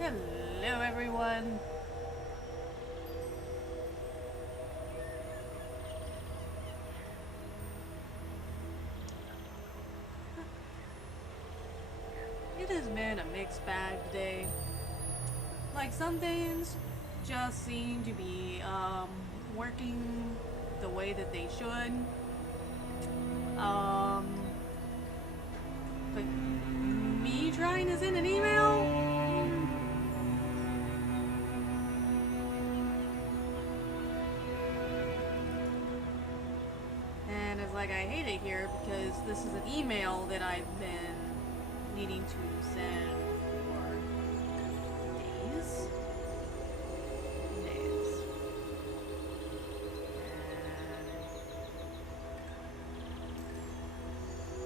Hello, everyone. It has been a mixed bag today. Like, some days just seem to be working the way that they should. But me trying to send an email? And it's like, I hate it here because this is an email that I've been needing to send for days. And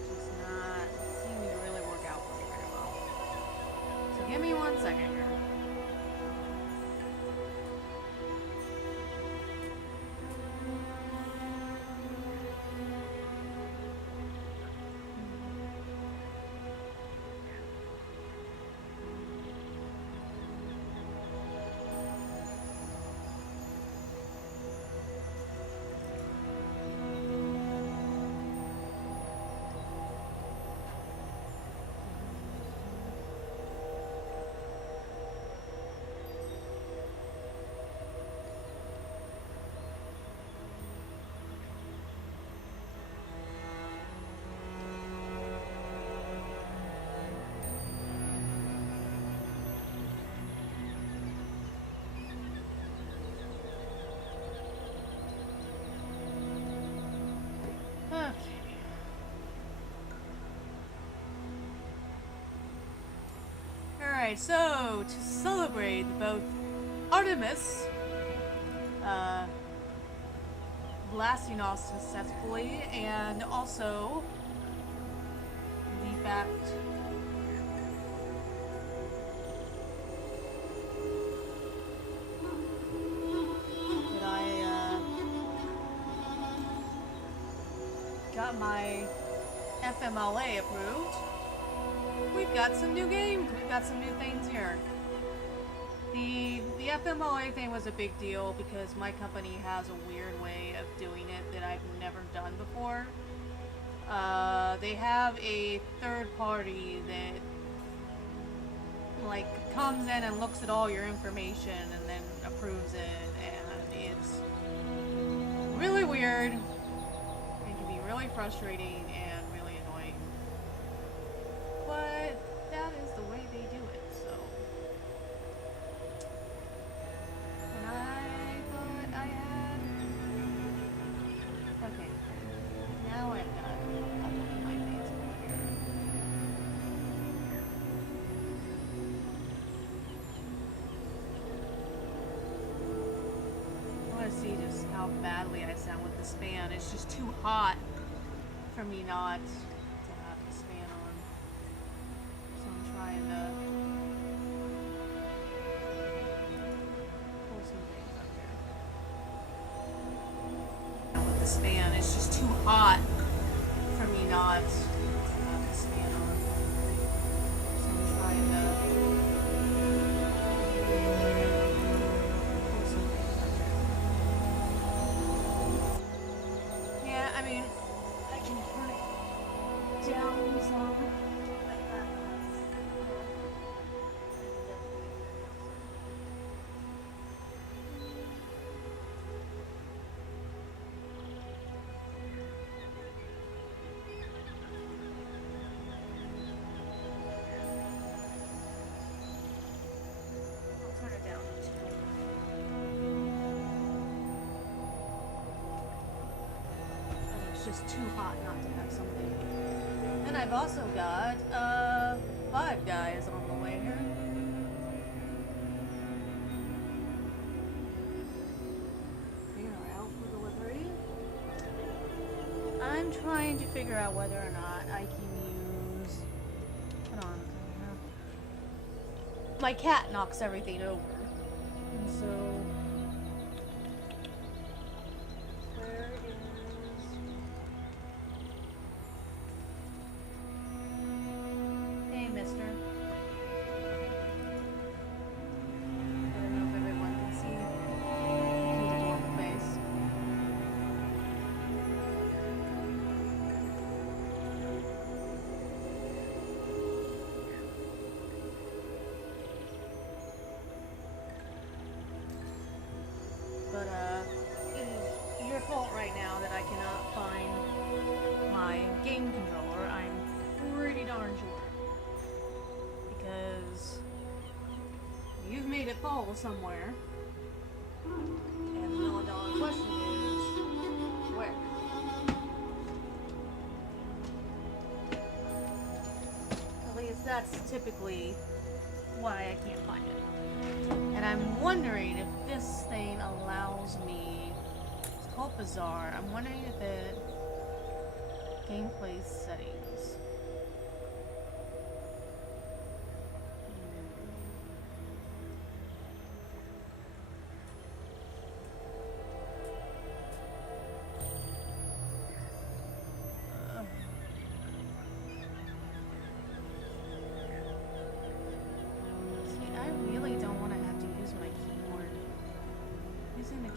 just not seeming to really work out for me very well. So give me 1 second here. Alright, so to celebrate both Artemis blasting off successfully and also the fact that I got my FMLA approved. We've got some new games. We've got some new things here. The FMLA thing was a big deal because my company has a weird way of doing it that I've never done before. They have a third party that like comes in and looks at all your information and then approves it, and it's really weird and can be really frustrating and really annoying. But that is the way they do it, so. And I thought I had... Okay. Now I've got all of my things over here. I want to see just how badly I sound with the span. It's just too hot for me not to have the span on. So I'm trying to pull some things up here. With the span, it's just too hot for me not to have the span on. So I'm trying to pull some things up here. Yeah, I mean, I can turn it down some. Like that. I'll turn it down too. It's just too hot not to have something. And I've also got 5 guys on the way here. They are out for delivery. I'm trying to figure out whether or not I can use... Hold on. My cat knocks everything over. And so... Where is... Hey, mister. darn sure. Because you've made it fall somewhere. And the $1 question is, where? At least that's typically why I can't find it. And I'm wondering if this thing allows me, it's called Bizarre, I'm wondering if it, gameplay settings.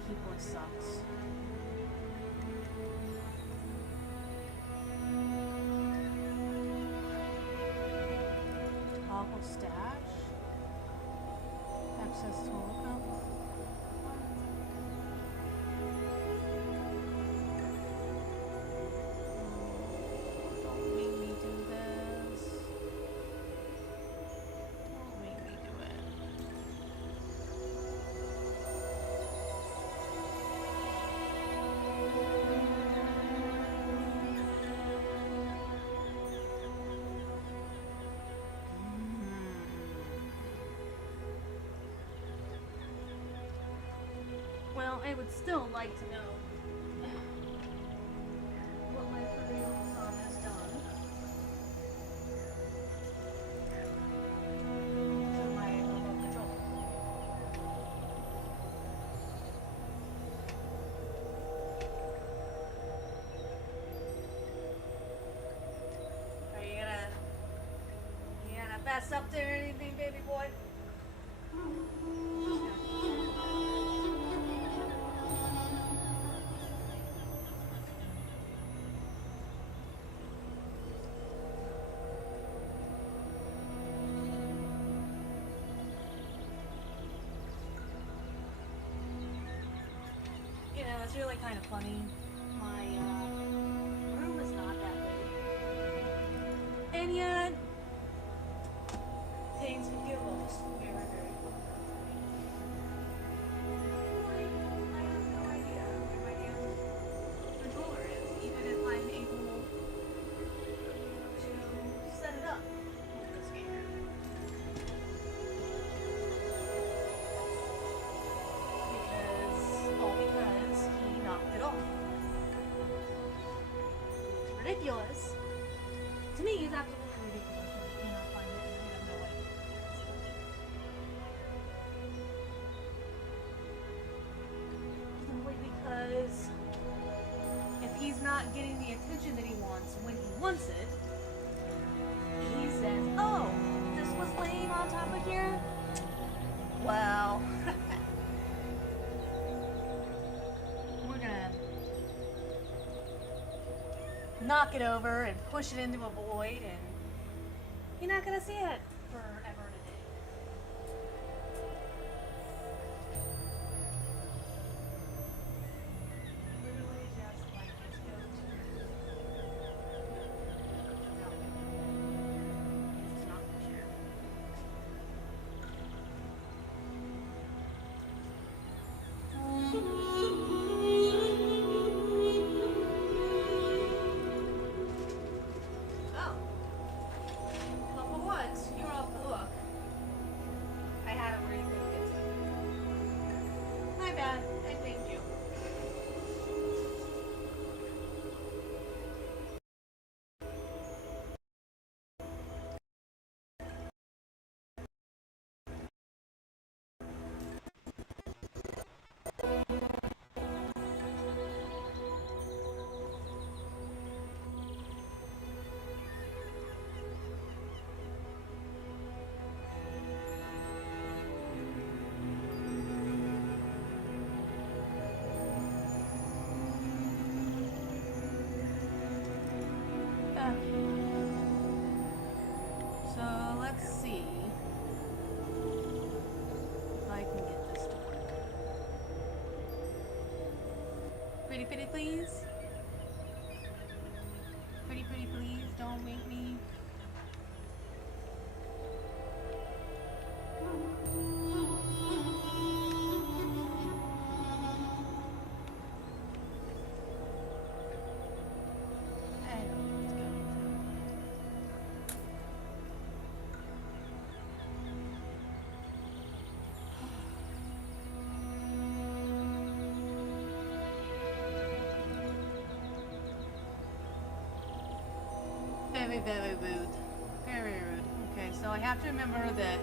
Keyboard sucks. Toggle stash. Access to lookup. Don't make me do this. Don't make me do it. Well, I would still like to know what my Korean son has done to my remote control. Are you gonna fess up to anything, baby boy? You know, it's really kind of funny. My room is not that big. And yet, things can get lost very, very quickly. I have no idea where my damn controller is, even if I'm able to set it up with this game. Because he knocked it off. It's ridiculous. To me, it's absolutely ridiculous that I cannot find it and I have no idea. Simply because if he's not getting the attention that he wants when he wants it, he says, oh, this was laying on top of here? Well, we're gonna knock it over and push it into a void, and you're not gonna see it forever today. Literally just like this goes. No. This is not the chair. Oh. Well, for once, you're off the hook. I had it where you couldn't get to it. My bad. I thank you. So let's see if I can get this to work. Pretty please. Pretty please, don't make me very, very rude. Very rude. Okay, so I have to remember that.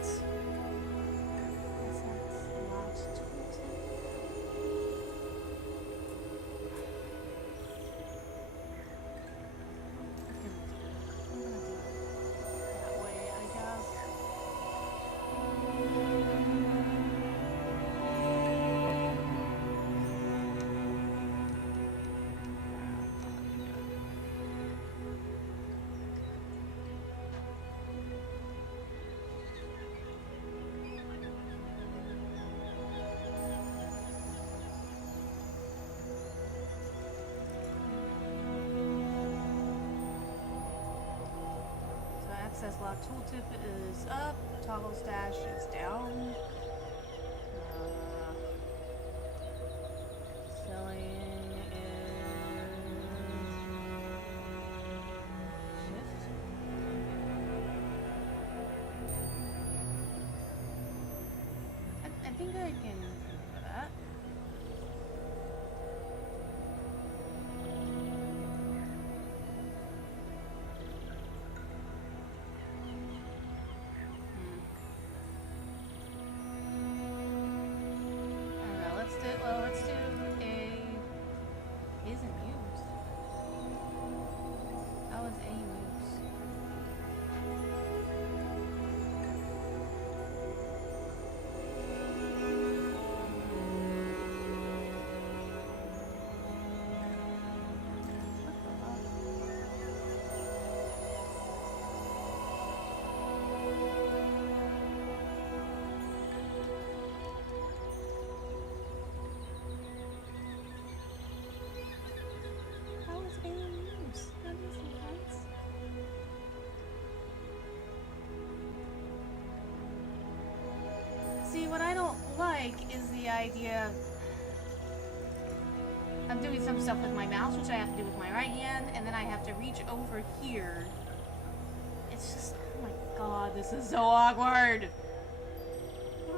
Access lock tooltip is up, toggle stash is down. Selling is shift. I think I can do that. Let's do a isn't used. That was a use. See, what I don't like is the idea of I'm doing some stuff with my mouse, which I have to do with my right hand, and then I have to reach over here. It's just, oh my god, this is so awkward. I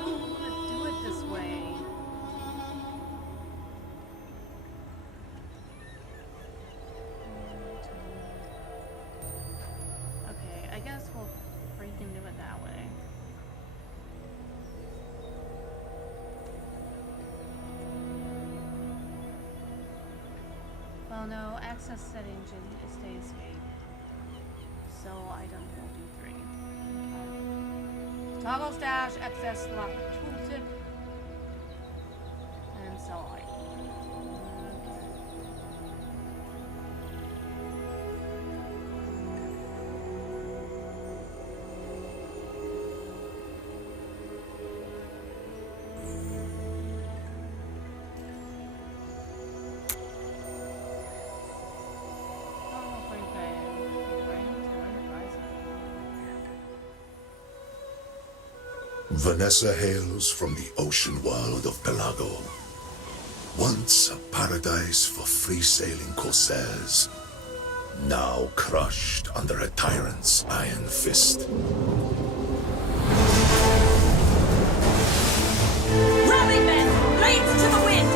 don't want to do it this way. Okay, I guess we'll freaking do it that way. Well, no, access settings and stay escape. So item will do 3. Toggle stash, access lock tooltip, and sell item. Vanessa hails from the ocean world of Pelago. Once a paradise for free-sailing corsairs, now crushed under a tyrant's iron fist. Rally, men! Blades to the wind!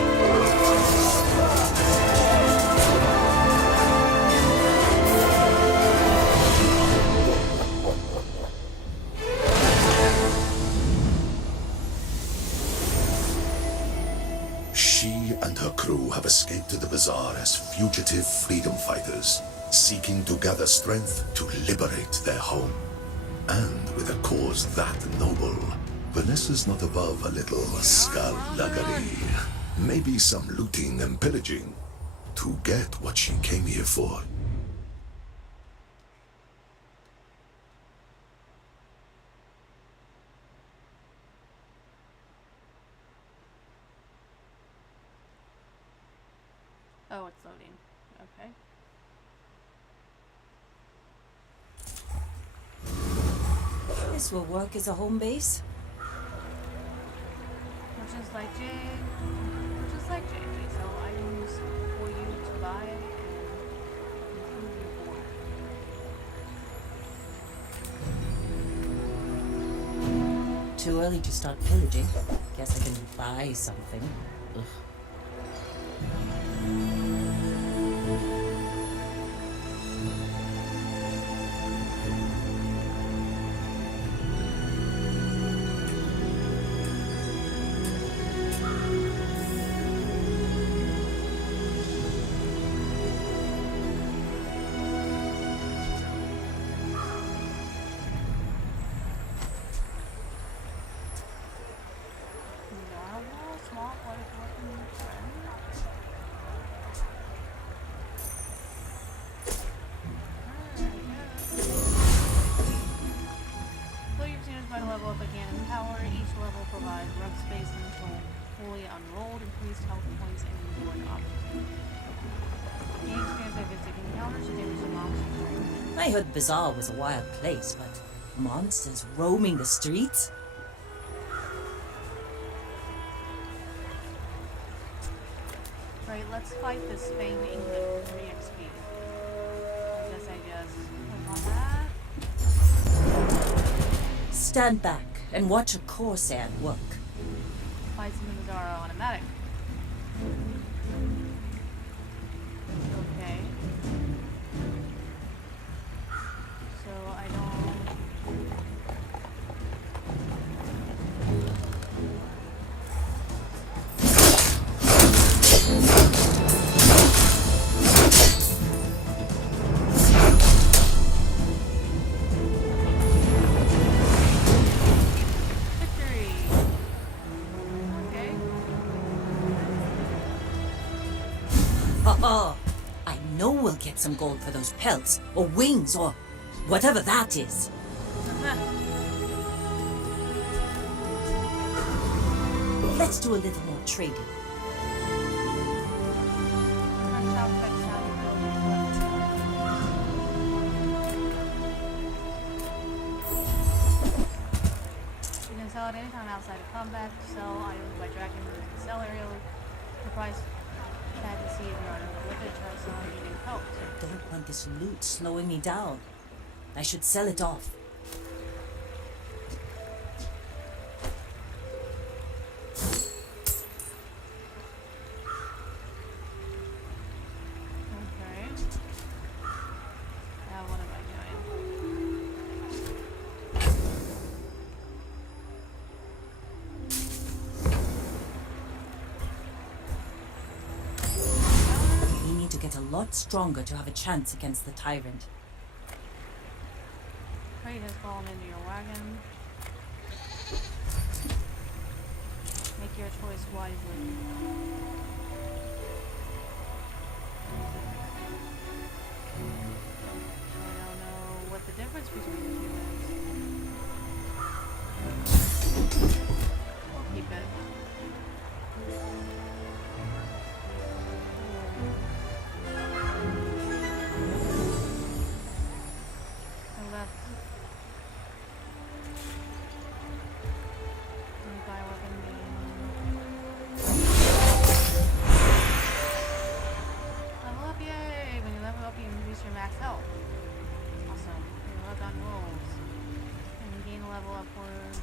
She and her crew have escaped to the bazaar as fugitive freedom fighters, seeking to gather strength to liberate their home. And with a cause that noble, Vanessa's not above a little skullduggery. Maybe some looting and pillaging to get what she came here for. Oh, it's loading. Okay. This will work as a home base. Just like JJ, so items for you to buy and improve your board. Too early to start pillaging. Guess I can buy something. Ugh. fully unrolled, increased health points, and reward options. Gain experience by visiting encounters, damage to monsters. I heard Bazaar was a wild place, but monsters roaming the streets? Right, let's fight this Fang England for 3 XP. I guess click on that. Stand back and watch a Corsair work. Fights in the Bazaar automatic. Okay. So I don't... Victory! Okay. Ha-ha! I know we'll get some gold for those pelts, or wings, or whatever that is. Let's do a little more trading. You can sell at any time outside of combat. Sell items by dragging them to the sell area. The price tag to see if you're on with it. Try selling you need help. Don't want this loot slowing me down. I should sell it off. Okay. Now what am I doing? We need to get a lot stronger to have a chance against the tyrant. Crate has fallen into your wagon. Make your choice wisely. I don't know what the difference between the two is. We'll keep it. I left. Buy weapon level up, yay! When you level up, you increase your max health. Awesome. You work on rolls. And you gain a level upward.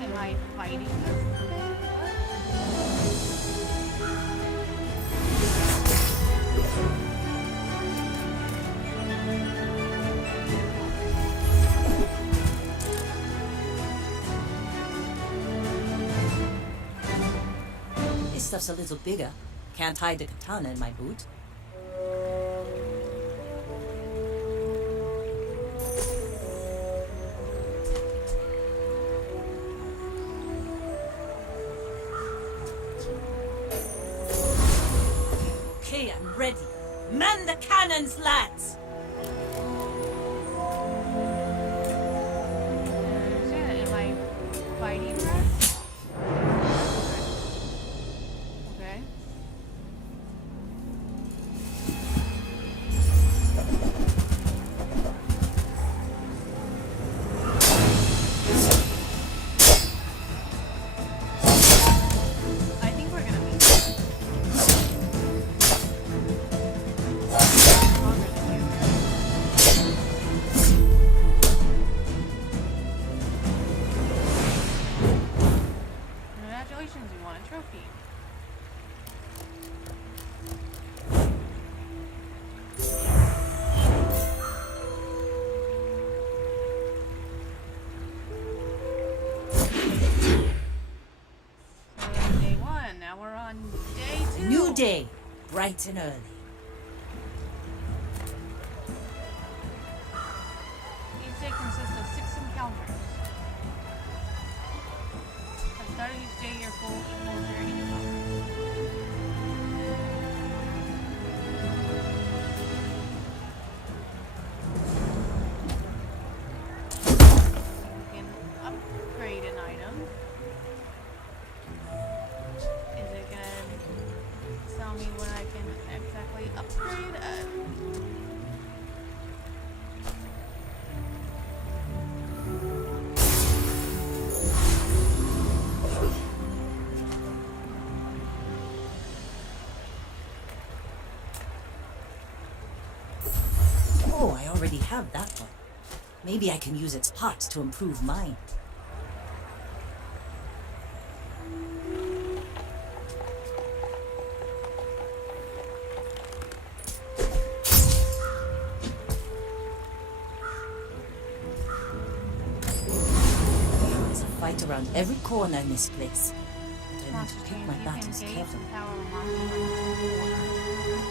Am I fighting this thing? This stuff's a little bigger. Can't hide the katana in my boot. Okay, I'm ready. Man the cannons, lads! Am I fighting her? Okay. I think we're gonna be stronger than you. Congratulations, you won a trophy. So that's day 1. Now we're on day 2. New day, bright and early. Each day consists of 6 encounters. At the start of each day, your full equals your income. upgrade? Oh, I already have that one. Maybe I can use its parts to improve mine. There's a fight around every corner in this place. But I need Monster to pick change. my You can battles gauge carefully. the power of a monster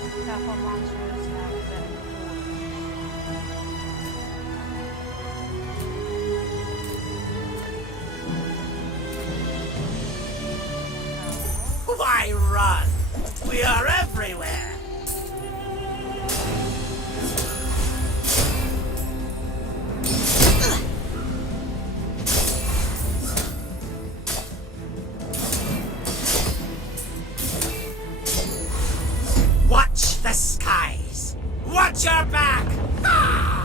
when powerful monsters have that Why run? We are everywhere! Watch the skies! Watch your back! Ah!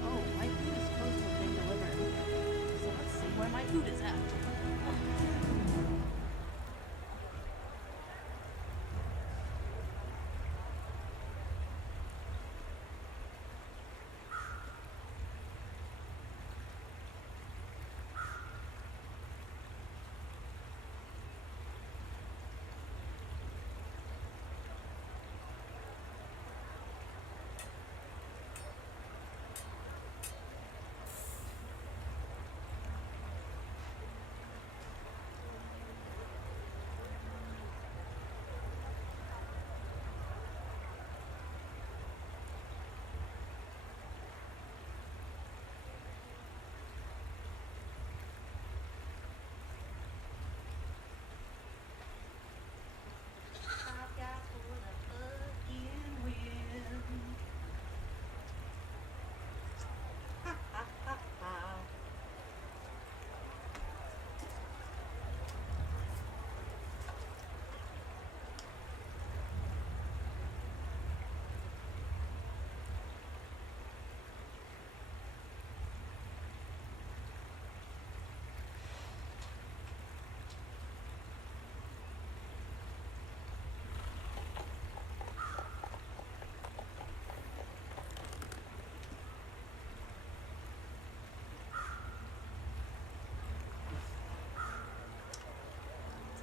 Oh, my food is supposed to have been delivered. So let's see where my food is at.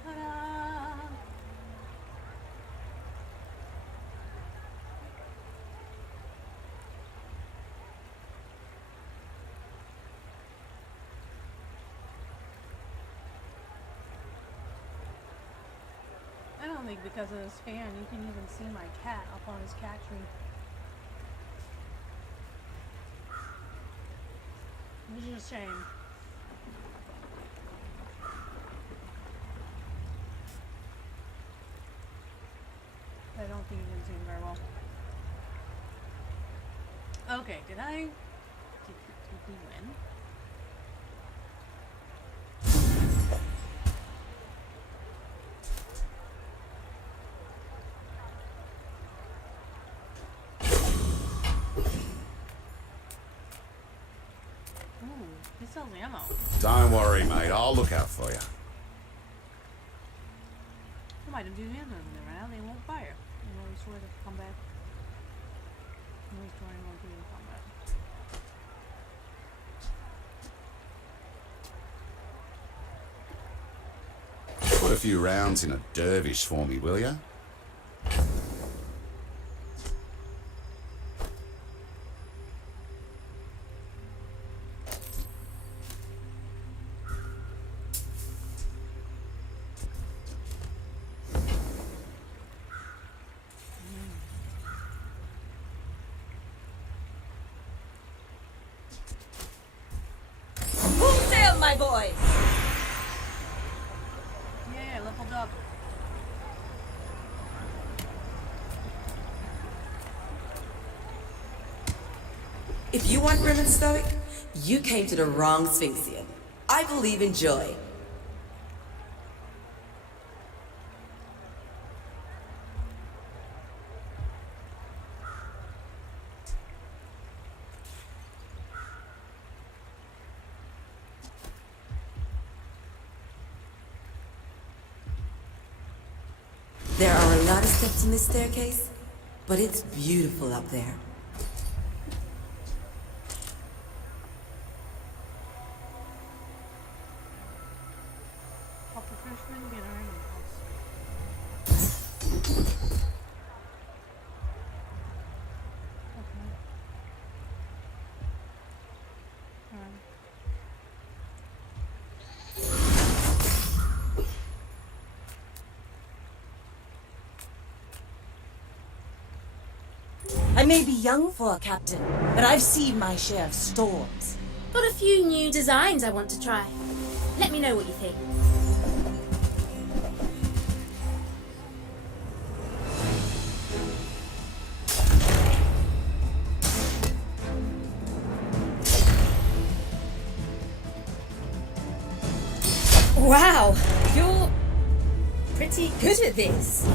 Ta-da! I don't think because of this fan you can even see my cat up on his cat tree. Which is a shame. I don't think you can see him very well. Okay, did we win? Ooh, he sells ammo. Don't worry, mate. I'll look out for you. I might have do ammo in there right now. They won't fire. You know, sort of combat. No story won't be in combat. Put a few rounds in a dervish for me, will ya? Full sail, my boys! Yeah, leveled up. If you want grim and stoic, You came to the wrong Sphinxian. I believe in joy. There are a lot of steps in this staircase, but it's beautiful up there. Pop the freshman, get our impulse. Okay. Alright. I may be young for a captain, but I've seen my share of storms. Got a few new designs I want to try. Let me know what you think. Wow, you're pretty good at this.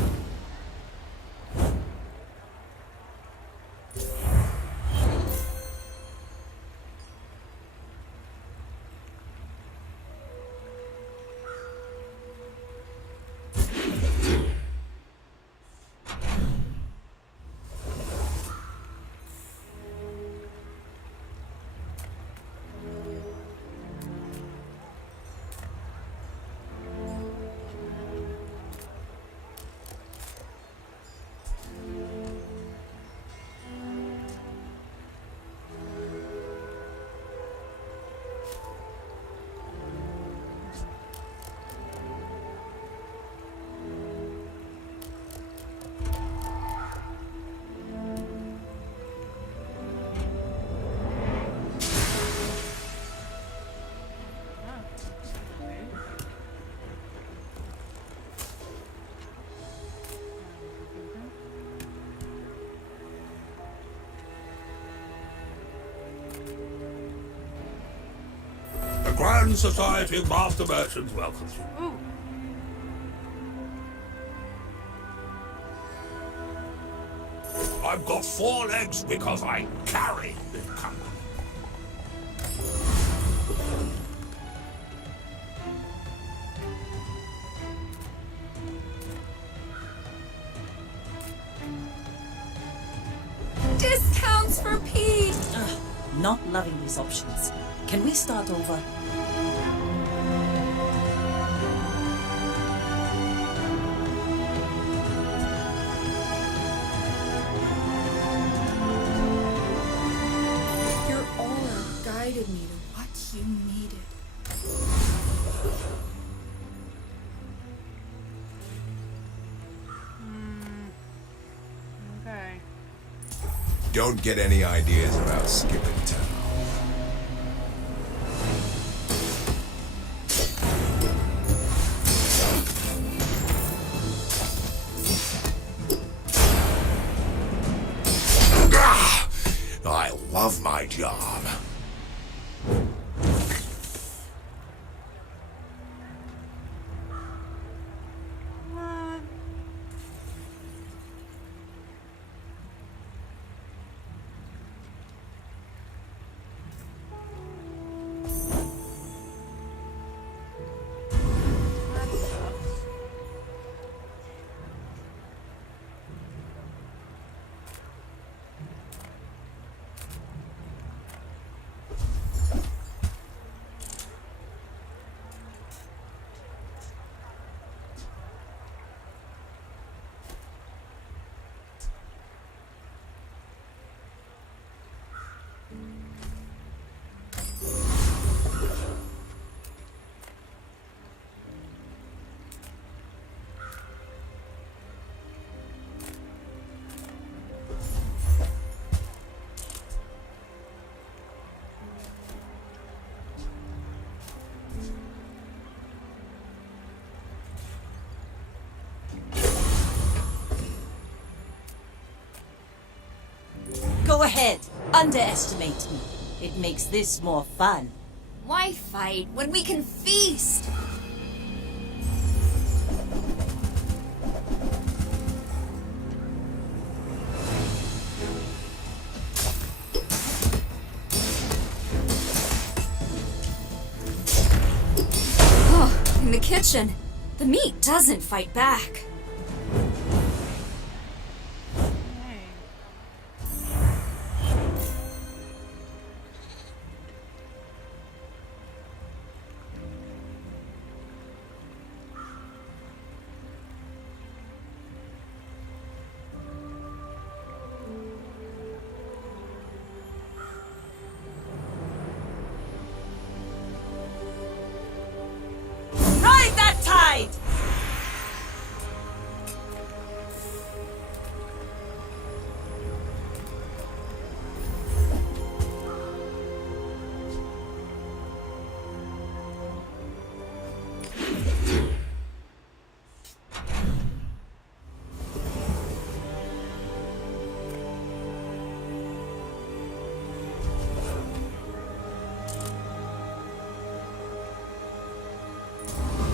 The Grand Society of Master Merchants welcomes you. Ooh. I've got 4 legs because I carry the company. Discounts for Pete! Ugh, not loving these options. Can we start over? Your aura guided me to what you needed. Okay. Don't get any ideas about skipping town. I love my job. What? That sucks. Go ahead, underestimate me. It makes this more fun. Why fight when we can feast? Oh, in the kitchen. The meat doesn't fight back. Hey. Ride that tide!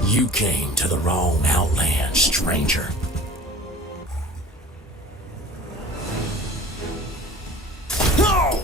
You came to the wrong outland, stranger. No!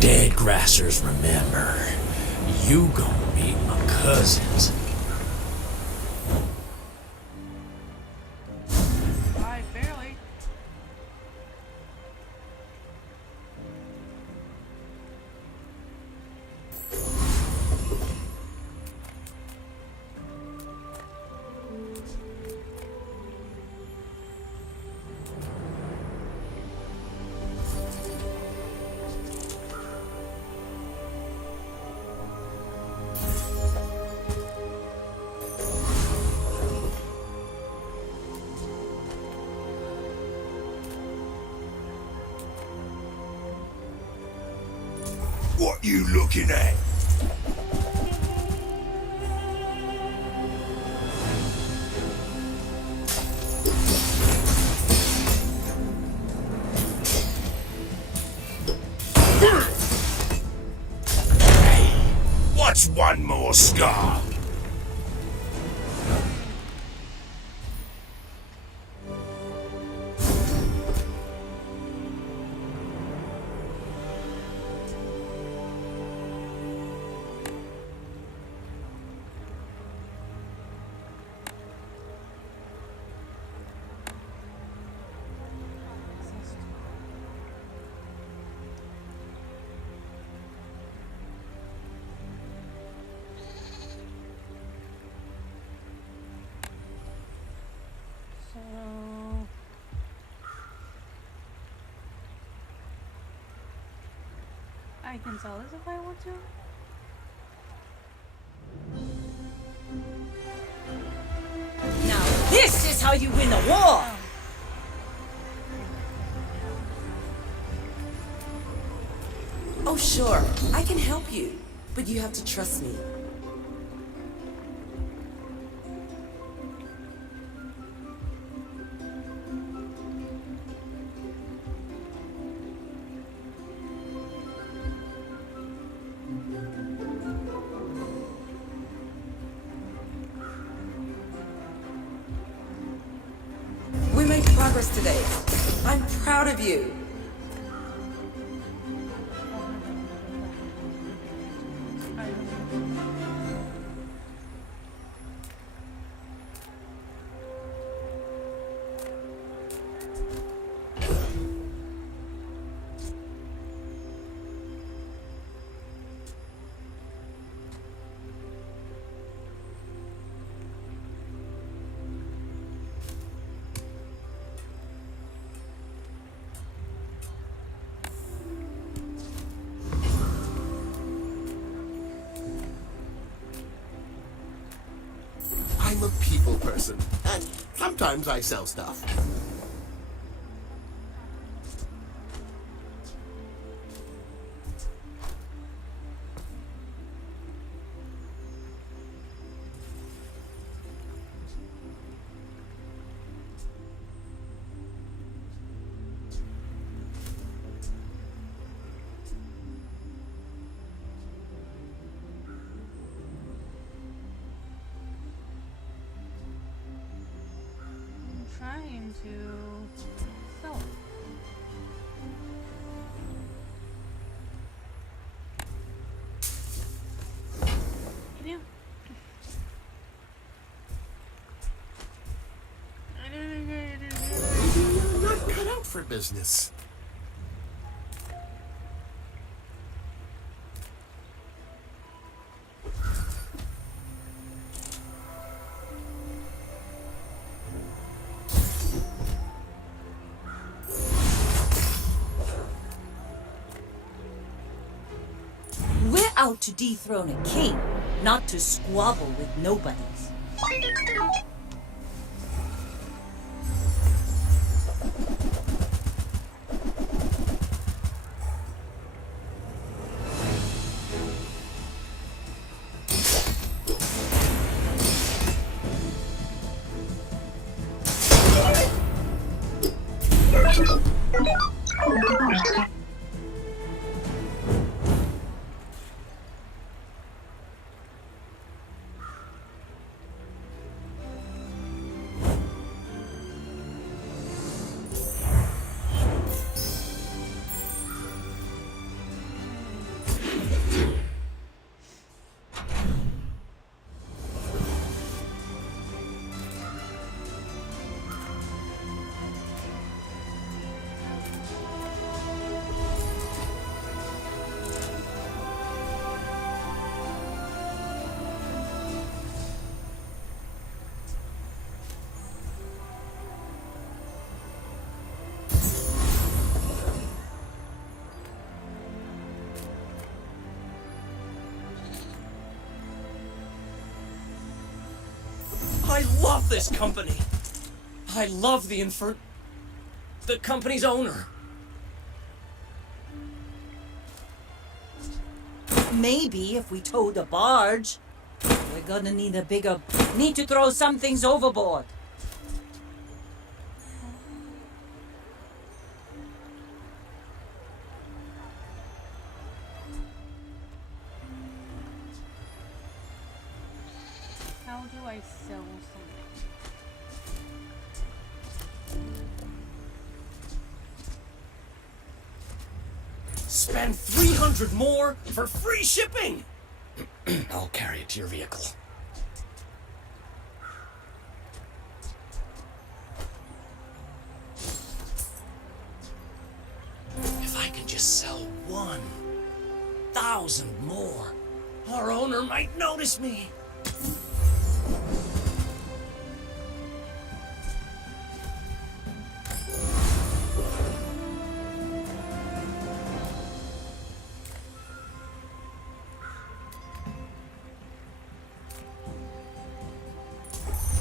Dead grassers, remember. You gonna meet my cousins. Bye, barely. What you looking at? Hey, what's one more scar? So I can sell this if I want to. Now this is how you win the war! Oh, sure. I can help you. But you have to trust me. We made progress today. I'm proud of you. person, and sometimes I sell stuff. Trying to sell it. You know, You're not cut out for business. We're out to dethrone a king, not to squabble with nobodies. I love this company. I love the company's owner. Maybe if we towed a barge, we're gonna need a bigger... Need to throw some things overboard. how do I sell something? Spend 300 more for free shipping. I'll carry it to your vehicle. If I can just sell 1,000 more, our owner might notice me.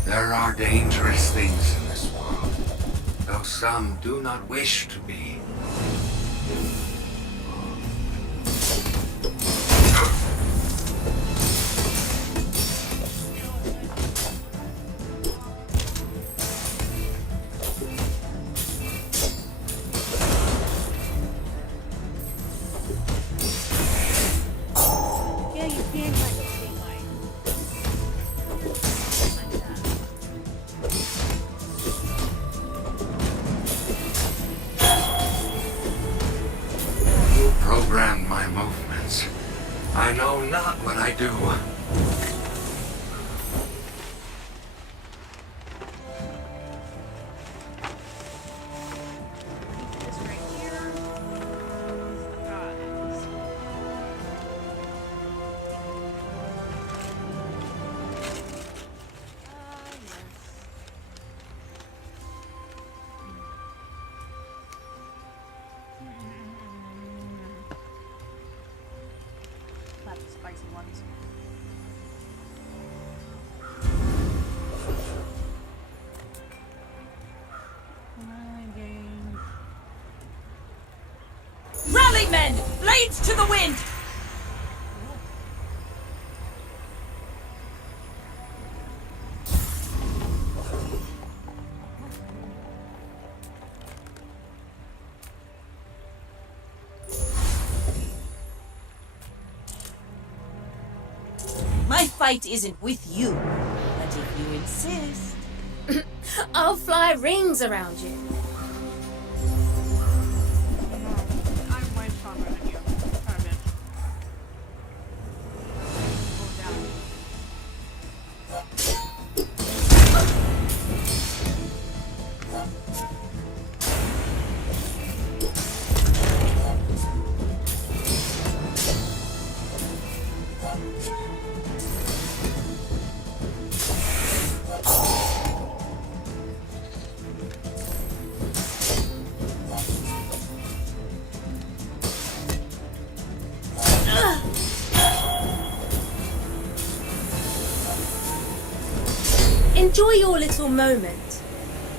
There are dangerous things in this world, though some do not wish to be. Yeah, you can kind of see my... You program my movements. I know not what I do. This right here is the goddess. Not the spicy ones. Blades to the wind! My fight isn't with you, but if you insist... I'll fly rings around you. I'm way stronger than you. Artemis. Go down. Enjoy your little moment.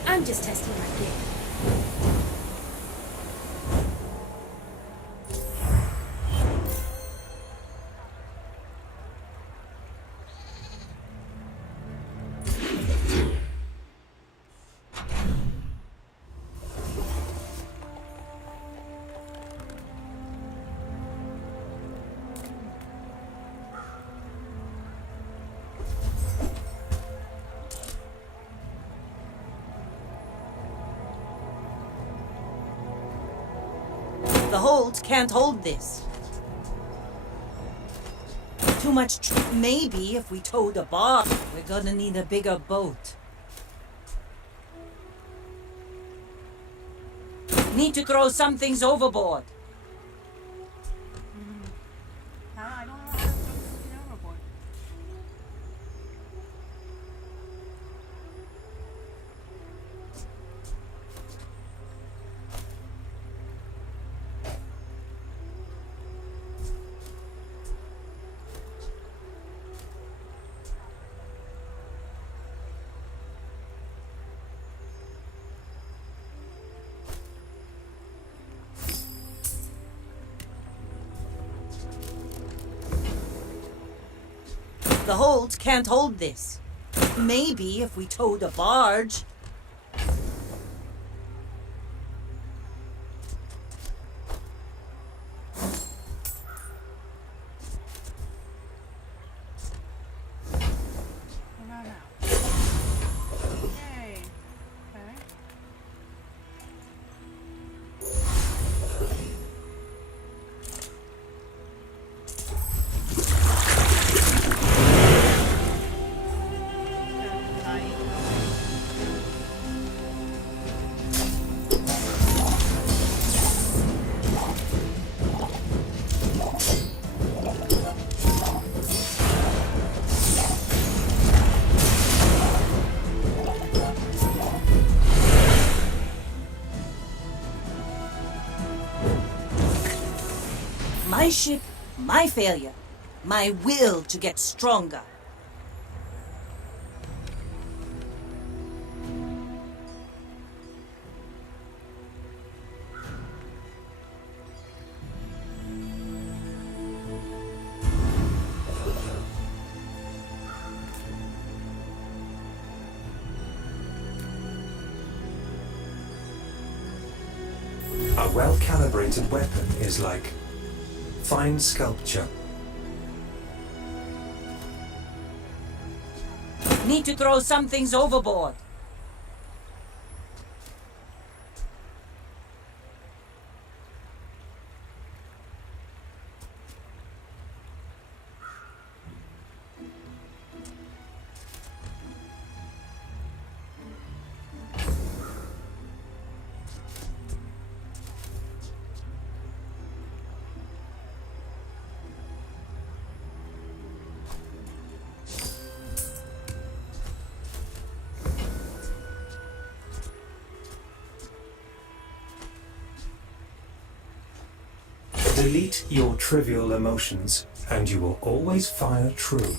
I'm just testing my gear. The hold can't hold this. Too much maybe if we towed a bar, we're gonna need a bigger boat. Need to throw some things overboard. I don't know how to get overboard. The hold can't hold this. Maybe if we towed a barge. Come on out. Yay. Okay. My ship, my failure, my will to get stronger. A well-calibrated weapon is like fine sculpture. Need to throw some things overboard. Delete your trivial emotions, and you will always fire true.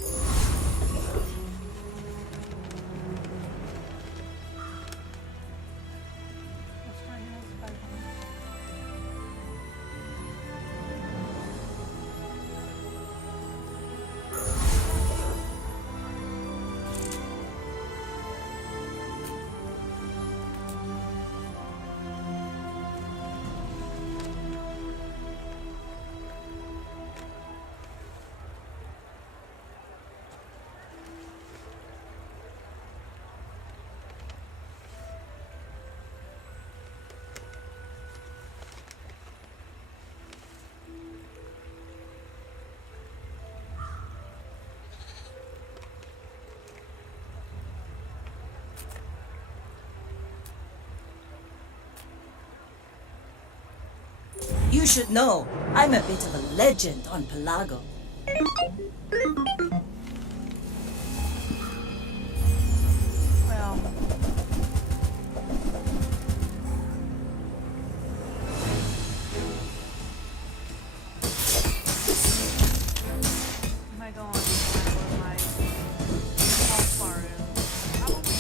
You should know, I'm a bit of a legend on Pelago. Well. Am I going where my health bar is? Probably.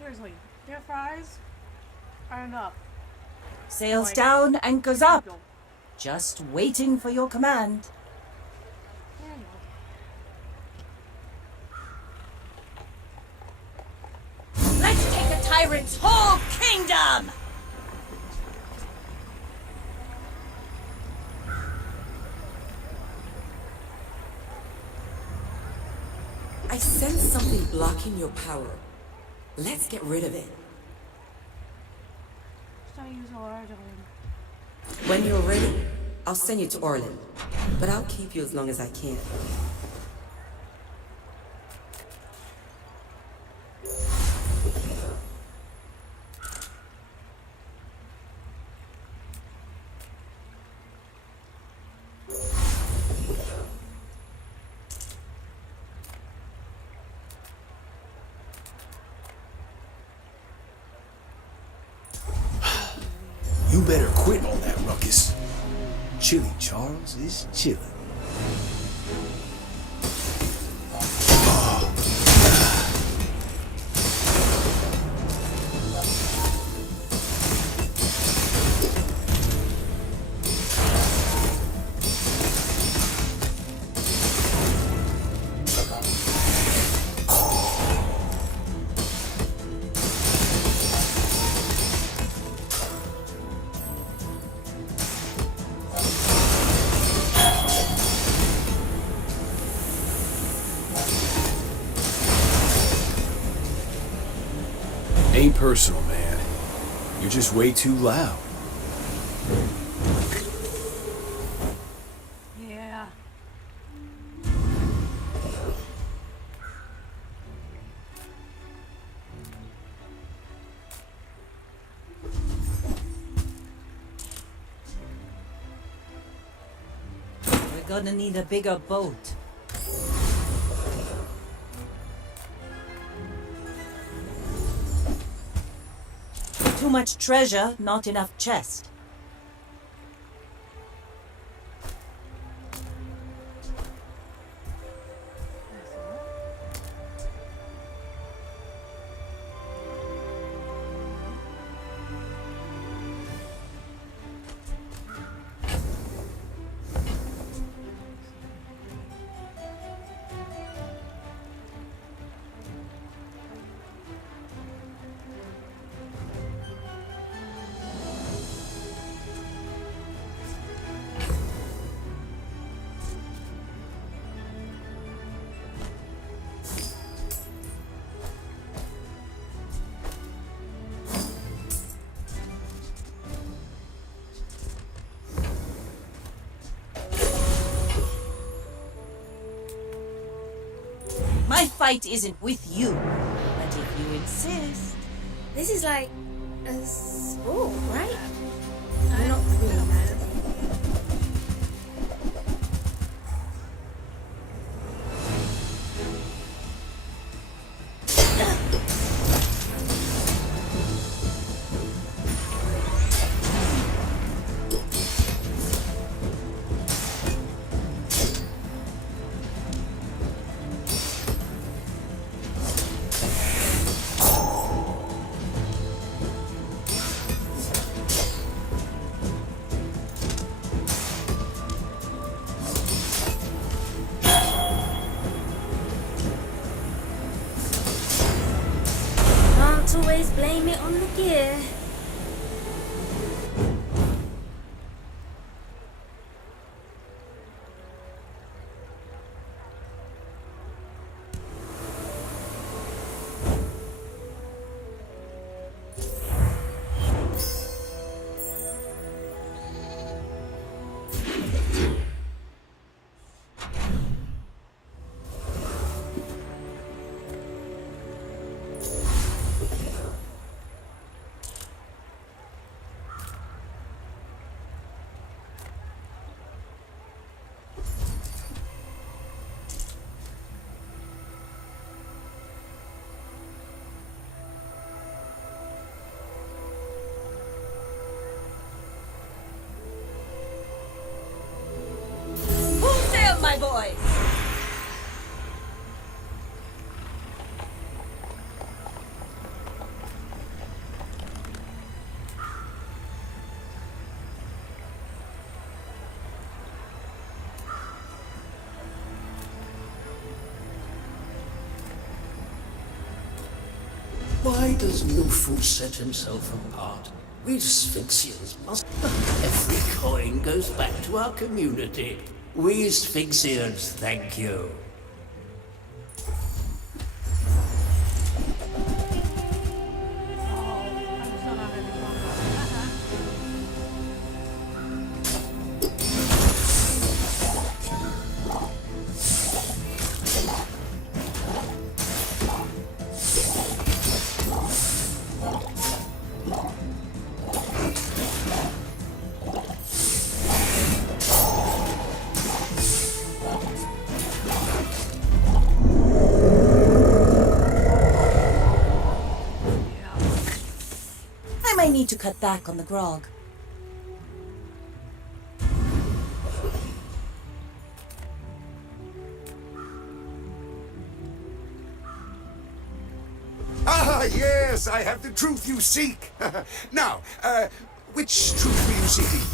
Seriously, their fries are enough. Sails Like, down, anchors up. go. Just waiting for your command. Anyway. Let's take a tyrant's whole kingdom! I sense something blocking your power. Let's get rid of it. Should I use Orlando? When you're ready, I'll send you to Orland. But I'll keep you as long as I can. You better quit all that ruckus. Chilly Charles is chillin'. personal, man. You're just way too loud. Yeah. We're gonna need a bigger boat. Too much treasure, not enough chest. My fight isn't with you, but if you insist. This is like a sport, right? I'm not really mad. Can't always blame it on the gear. Full sail, my boys! Why does Nufu set himself apart? We Sphinxians must... Every coin goes back to our community. We Sphinxians thank you. I might need to cut back on the grog. Ah, yes, I have the truth you seek. Now, which truth were you seeking?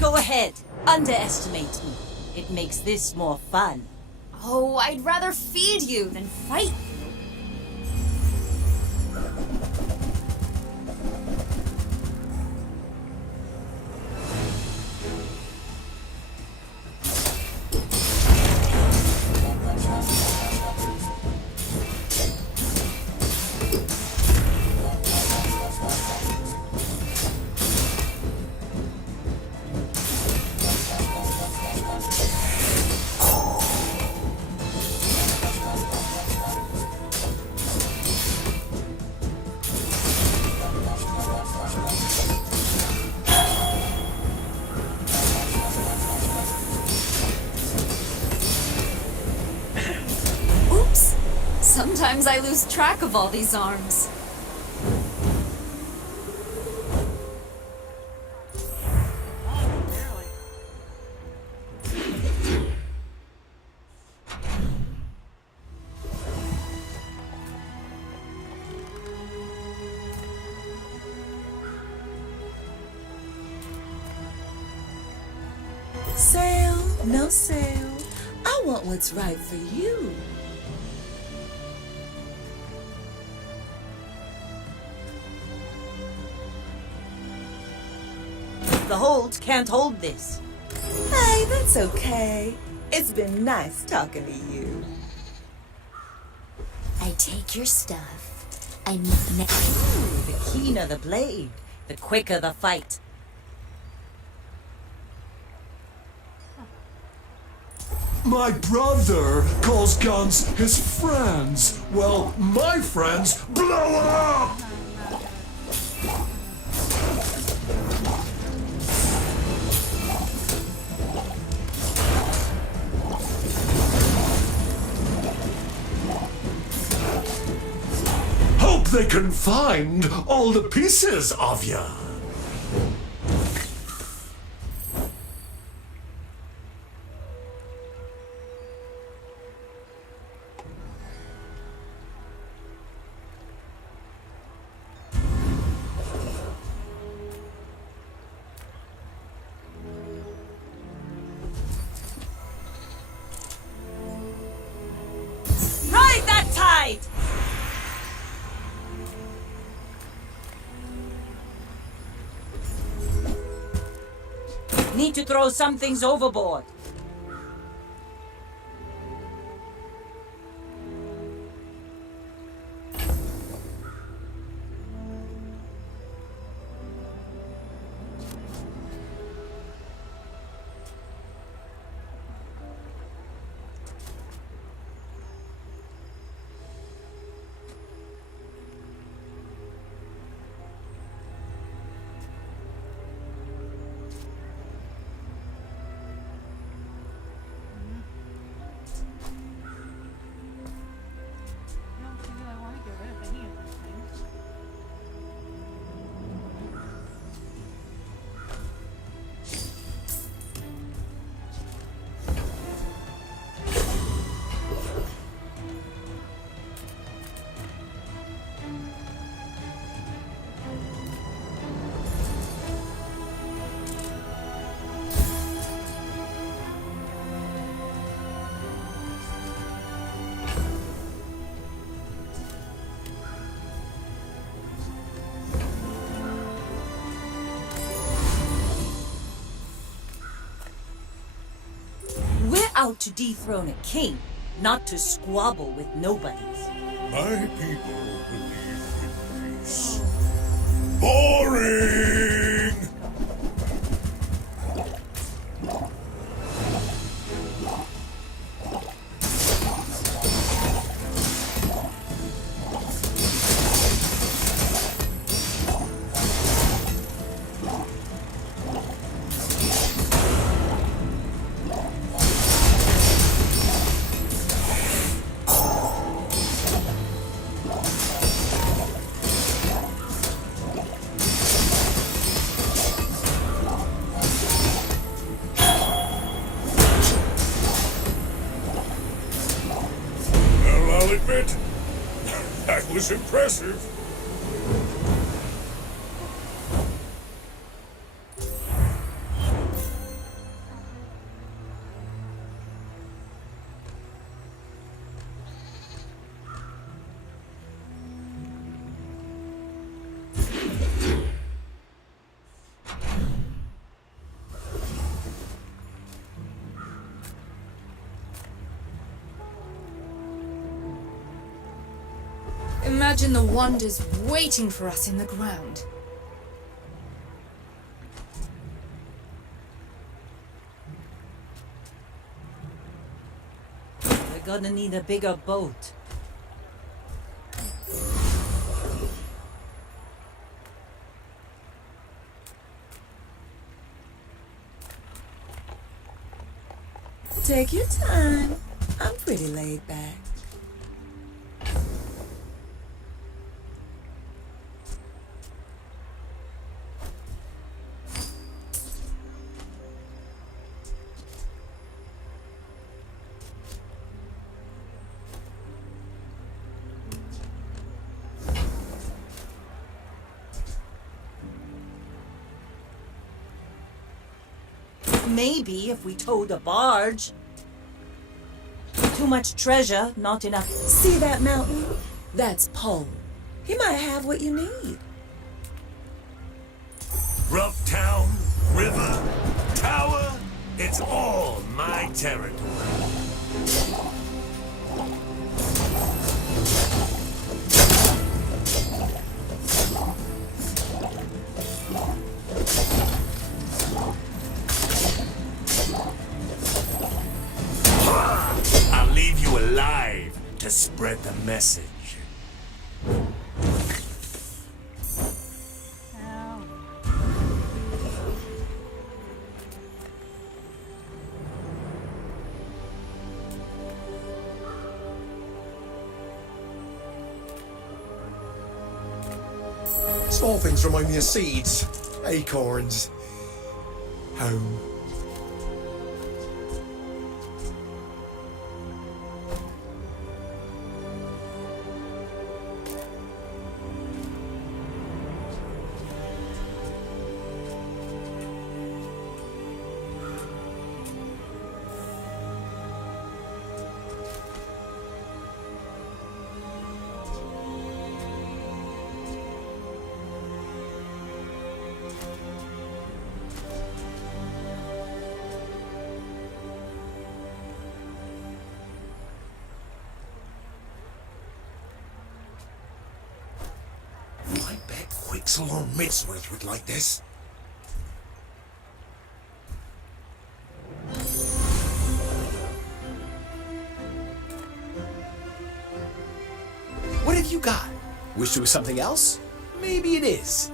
Go ahead, underestimate me. It makes this more fun. Oh, I'd rather feed you than fight you. Sometimes I lose track of all these arms. Sale, no sale. I want what's right for you. The hold can't hold this. Hey, that's okay. It's been nice talking to you. I take your stuff. I Ooh, the keener the blade, the quicker the fight. My brother calls guns his friends. Well, my friends blow up! Hope they can find all the pieces of ya. Ride that tide! Need to throw some things overboard. I don't think I want to get rid of any of these things. We're out to dethrone a king, not to squabble with nobodies. My people believe in peace. Boring! Well, I'll admit, that was impressive. Imagine the wonders waiting for us in the ground. We're gonna need a bigger boat. Take your time. I'm pretty laid back. maybe if we towed a barge. Too much treasure, not enough. See that mountain? That's Paul. He might have what you need. Rough town, river, tower, it's all my territory. I'll leave you alive to spread the message. Small things remind me of seeds, acorns, home. I bet Quixel or Midsworth would like this. What have you got? Wish it was something else? Maybe it is.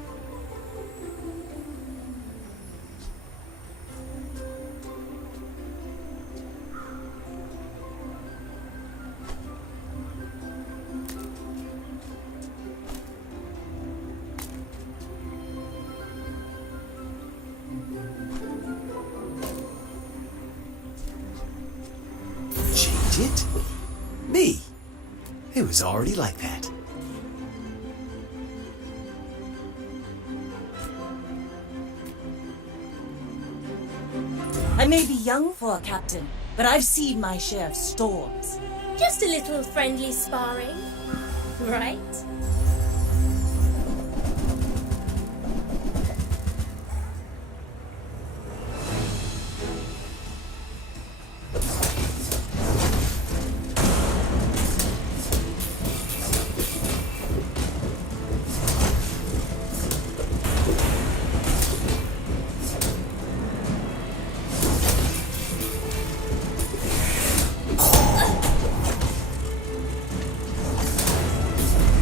Change it? Me? It was already like that. I may be young for a captain, but I've seen my share of storms. Just a little friendly sparring, right?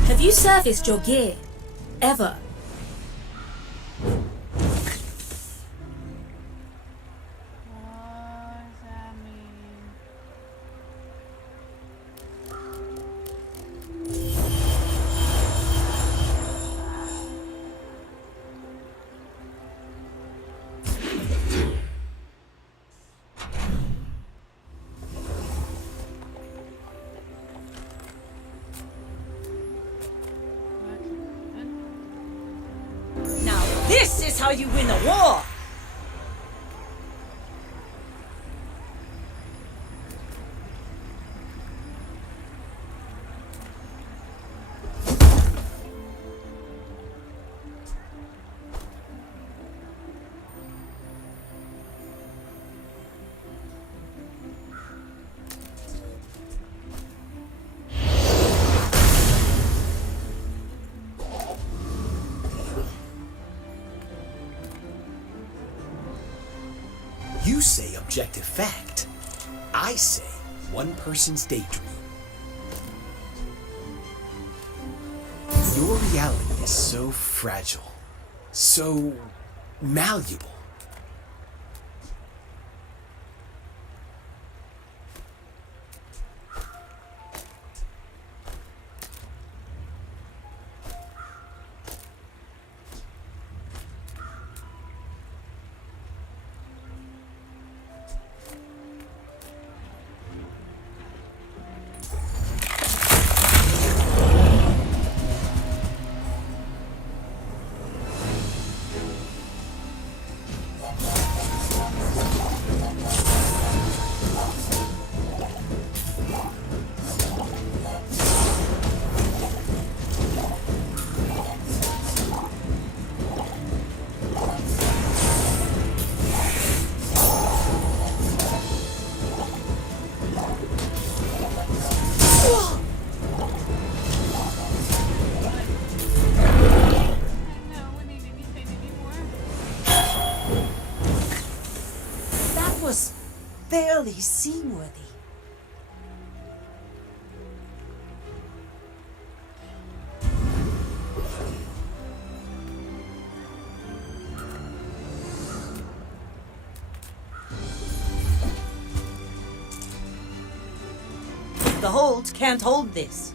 Have you serviced your gear? Ever? What does that mean? Now this is how you win a war! You say objective fact. I say one person's daydream. Your reality is so fragile, so malleable. barely seaworthy. The hold can't hold this.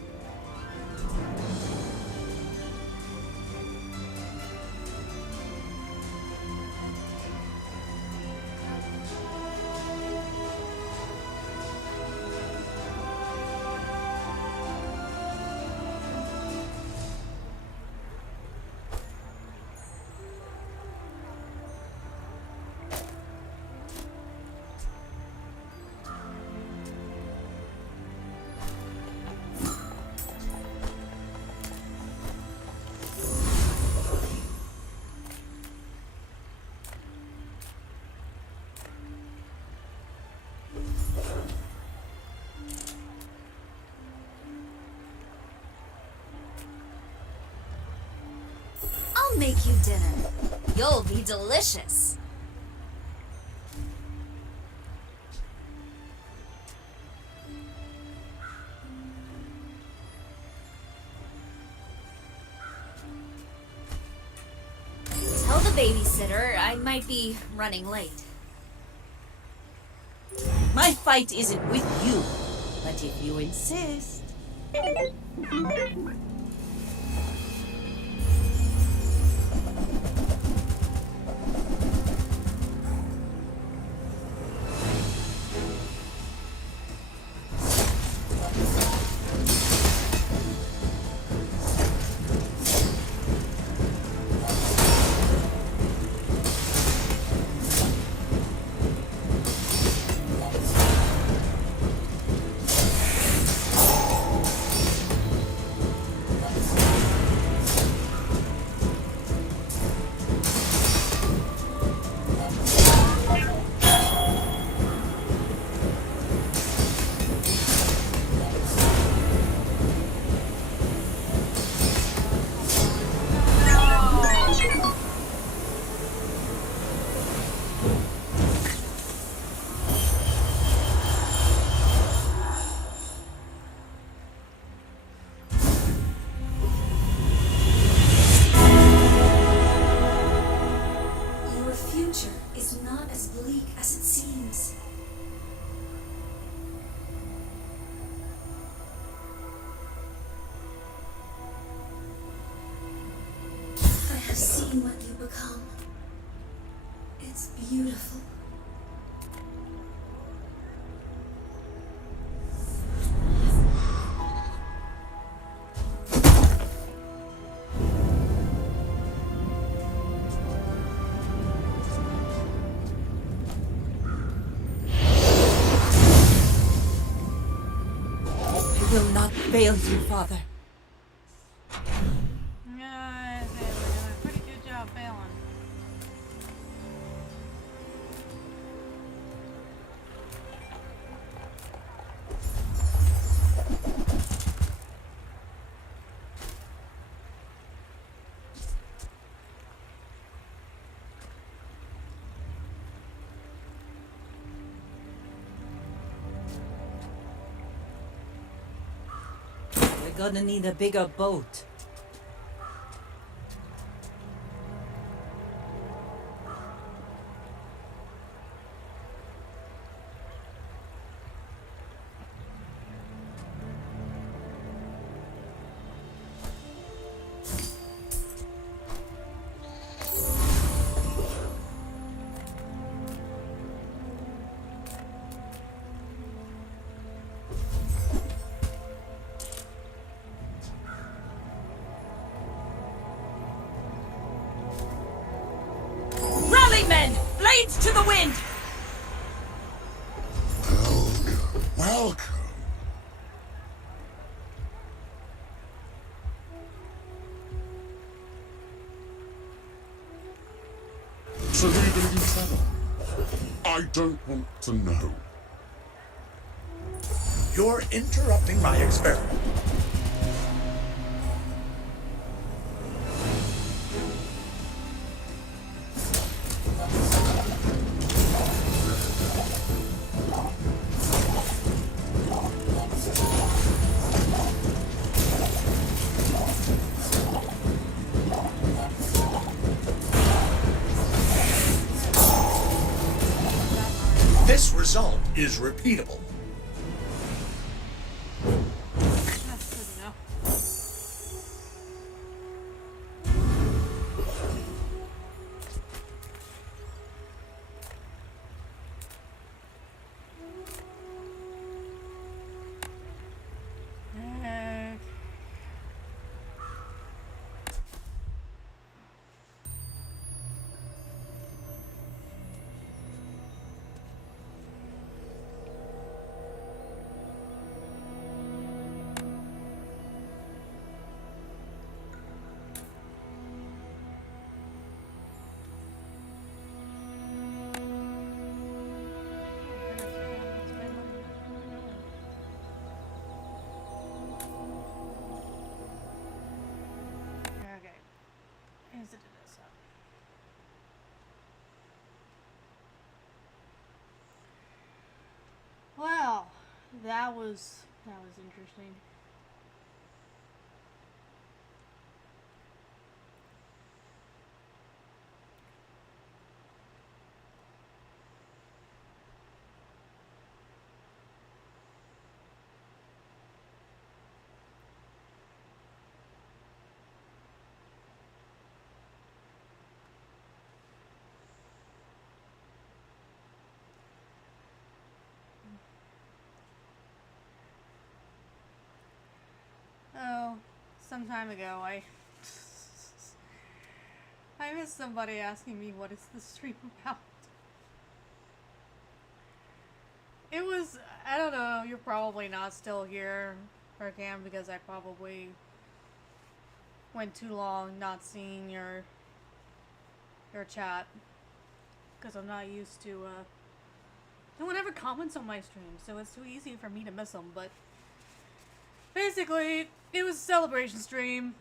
I'll make you dinner. You'll be delicious. Tell the babysitter I might be running late. My fight isn't with you, but if you insist. Your future is not as bleak as it seems. I have seen what you become. It's beautiful. I will not fail you, Father. Yeah, I'd say we're doing a pretty good job failing. We're gonna need a bigger boat. Rally, men! Blades to the wind! Welcome. So leave it each other. I don't want to know. You're interrupting my experiment. This result is repeatable. That's good enough. Well, that was interesting. Oh, some time ago, I missed somebody asking me what is the stream about. It was, I don't know, you're probably not still here, Cam, because I probably went too long not seeing your chat, because I'm not used to, no one ever comments on my stream, so it's too easy for me to miss them, but basically, it was a celebration stream.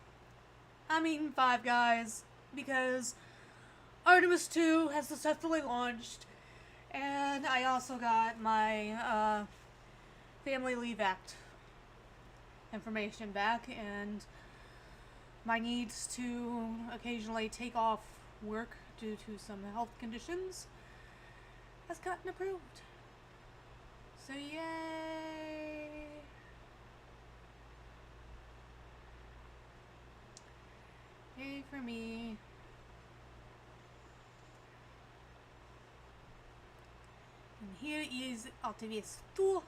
I'm eating Five Guys because Artemis 2 has successfully launched, and I also got my Family Leave Act information back, and my needs to occasionally take off work due to some health conditions has gotten approved. So yay! Yay for me. And here is Artemis 2.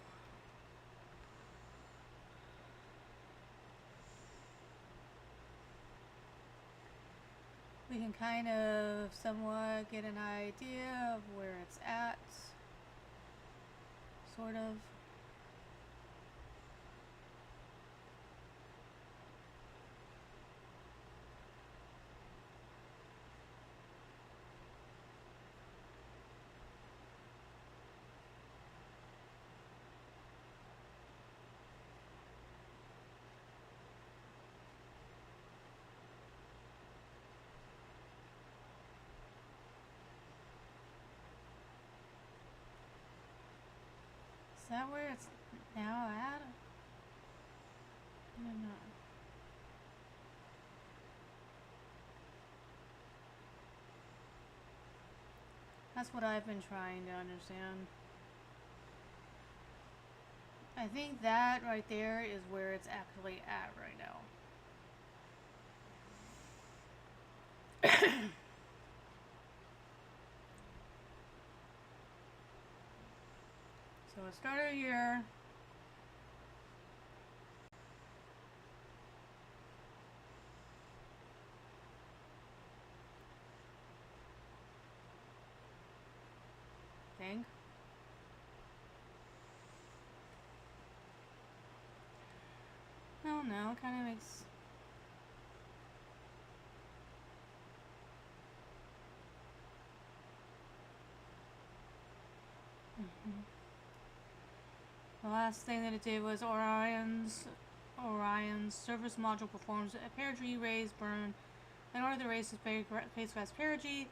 We can kind of somewhat get an idea of where it's at. Sort of. Is that where it's now at? I don't know. That's what I've been trying to understand. I think that right there is where it's actually at right now. So it started here. Think. I don't know, it kind of makes... The last thing that it did was Orion's surface module performs a perigee raise burn in order to raise spacecraft's perigee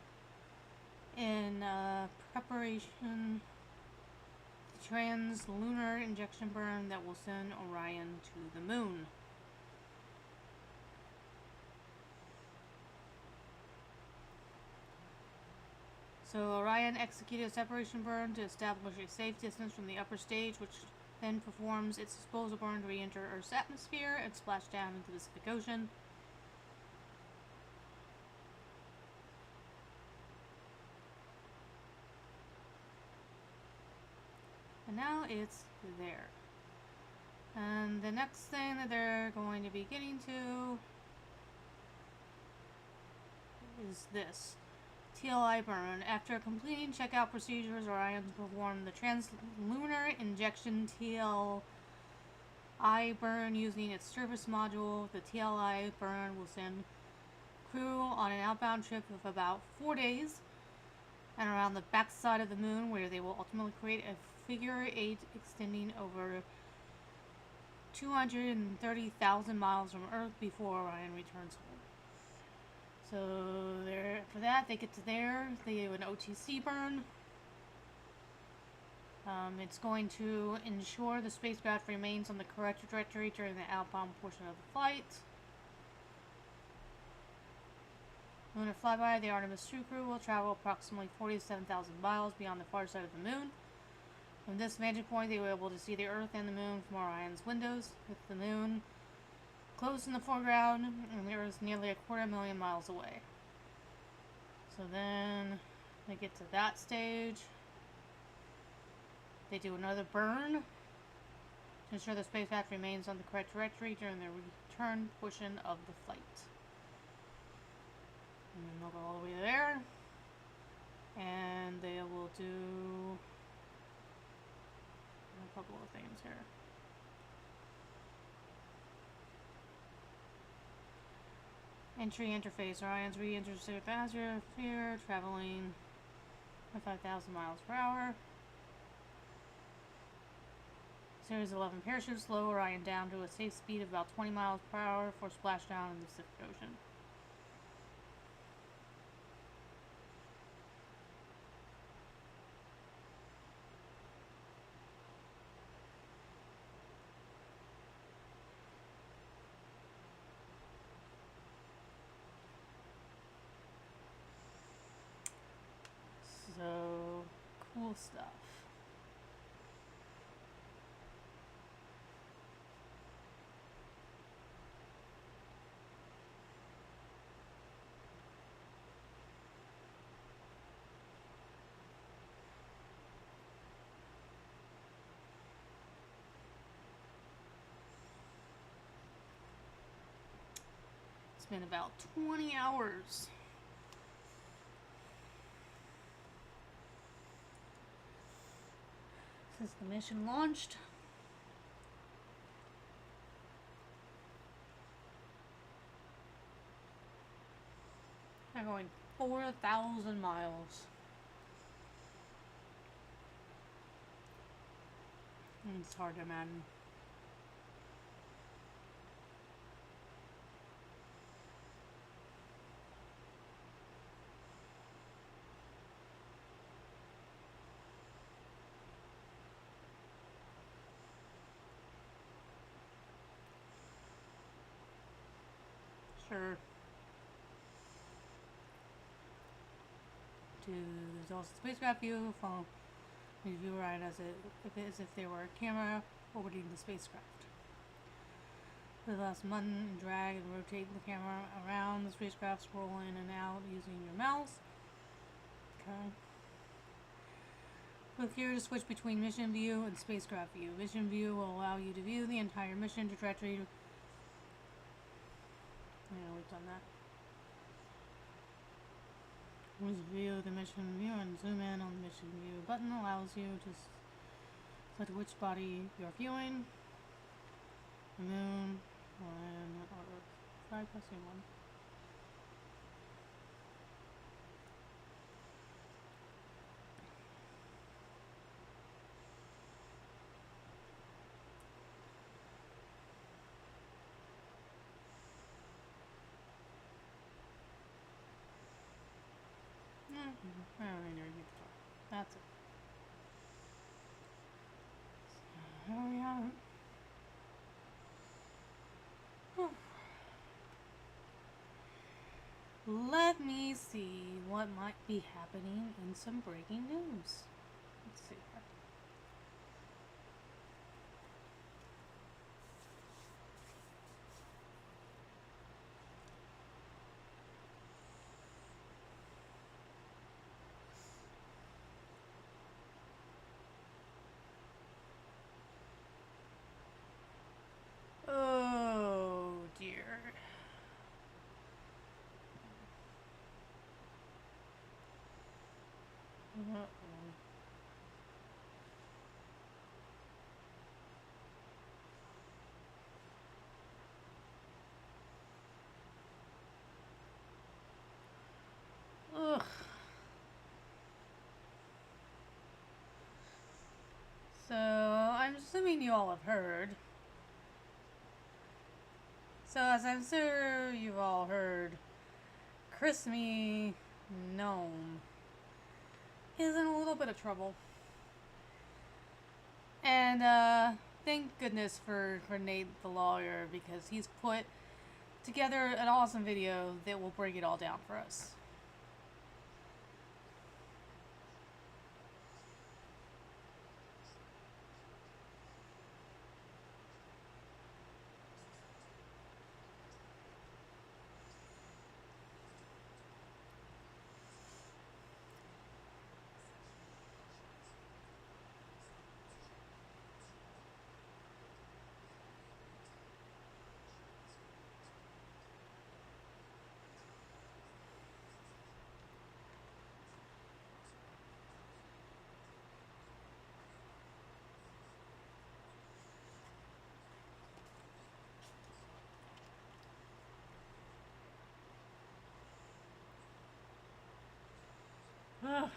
in preparation trans-lunar injection burn that will send Orion to the moon. So Orion executed a separation burn to establish a safe distance from the upper stage, which then performs its disposal burn to re-enter Earth's atmosphere and splash down into the Pacific Ocean. And now it's there. And the next thing that they're going to be getting to is this. TLI burn. After completing checkout procedures, Orion performed the translunar injection TLI burn using its surface module. The TLI burn will send crew on an outbound trip of about 4 days and around the backside of the moon, where they will ultimately create a figure 8 extending over 230,000 miles from Earth before Orion returns home. So after that, they get to there. They do an OTC burn. It's going to ensure the spacecraft remains on the correct trajectory during the outbound portion of the flight. Lunar flyby, the Artemis 2 crew will travel approximately 47,000 miles beyond the far side of the moon. From this vantage point, they will be able to see the Earth and the moon from Orion's windows, with the moon close in the foreground and the Earth nearly 250,000 miles away. So then they get to that stage. They do another burn to ensure the spacecraft remains on the correct trajectory during the return portion of the flight. And then they'll go all the way there. And they will do a couple of things here. Entry interface. Orion's re-enters the atmosphere, traveling 5,000 miles per hour. Series 11 parachutes slow Orion down to a safe speed of about 20 miles per hour for splashdown in the Pacific Ocean. So, cool stuff. It's been about 20 hours. Since the mission launched. They're going 4,000 miles. And it's hard to imagine. Sure. There's also spacecraft view, follow the view right as if they were a camera orbiting the spacecraft. For the last button, drag and rotate the camera around the spacecraft, scroll in and out using your mouse. Okay. Click here to switch between mission view and spacecraft view. Mission view will allow you to view the entire mission trajectory. Yeah, we've done that. Let's view the mission view and zoom in on the mission view button allows you to select which body you're viewing. The moon, or Earth. Try pressing one. I don't really need to talk. That's it. So, here we have it. Let me see what might be happening in some breaking news. Let's see here. Oh dear. Uh-oh. Ugh. So, I'm assuming you all have heard. So, as I'm sure you've all heard, Chrismy Gnome is in a little bit of trouble. And, thank goodness for Nate the lawyer, because he's put together an awesome video that will break it all down for us. Ugh.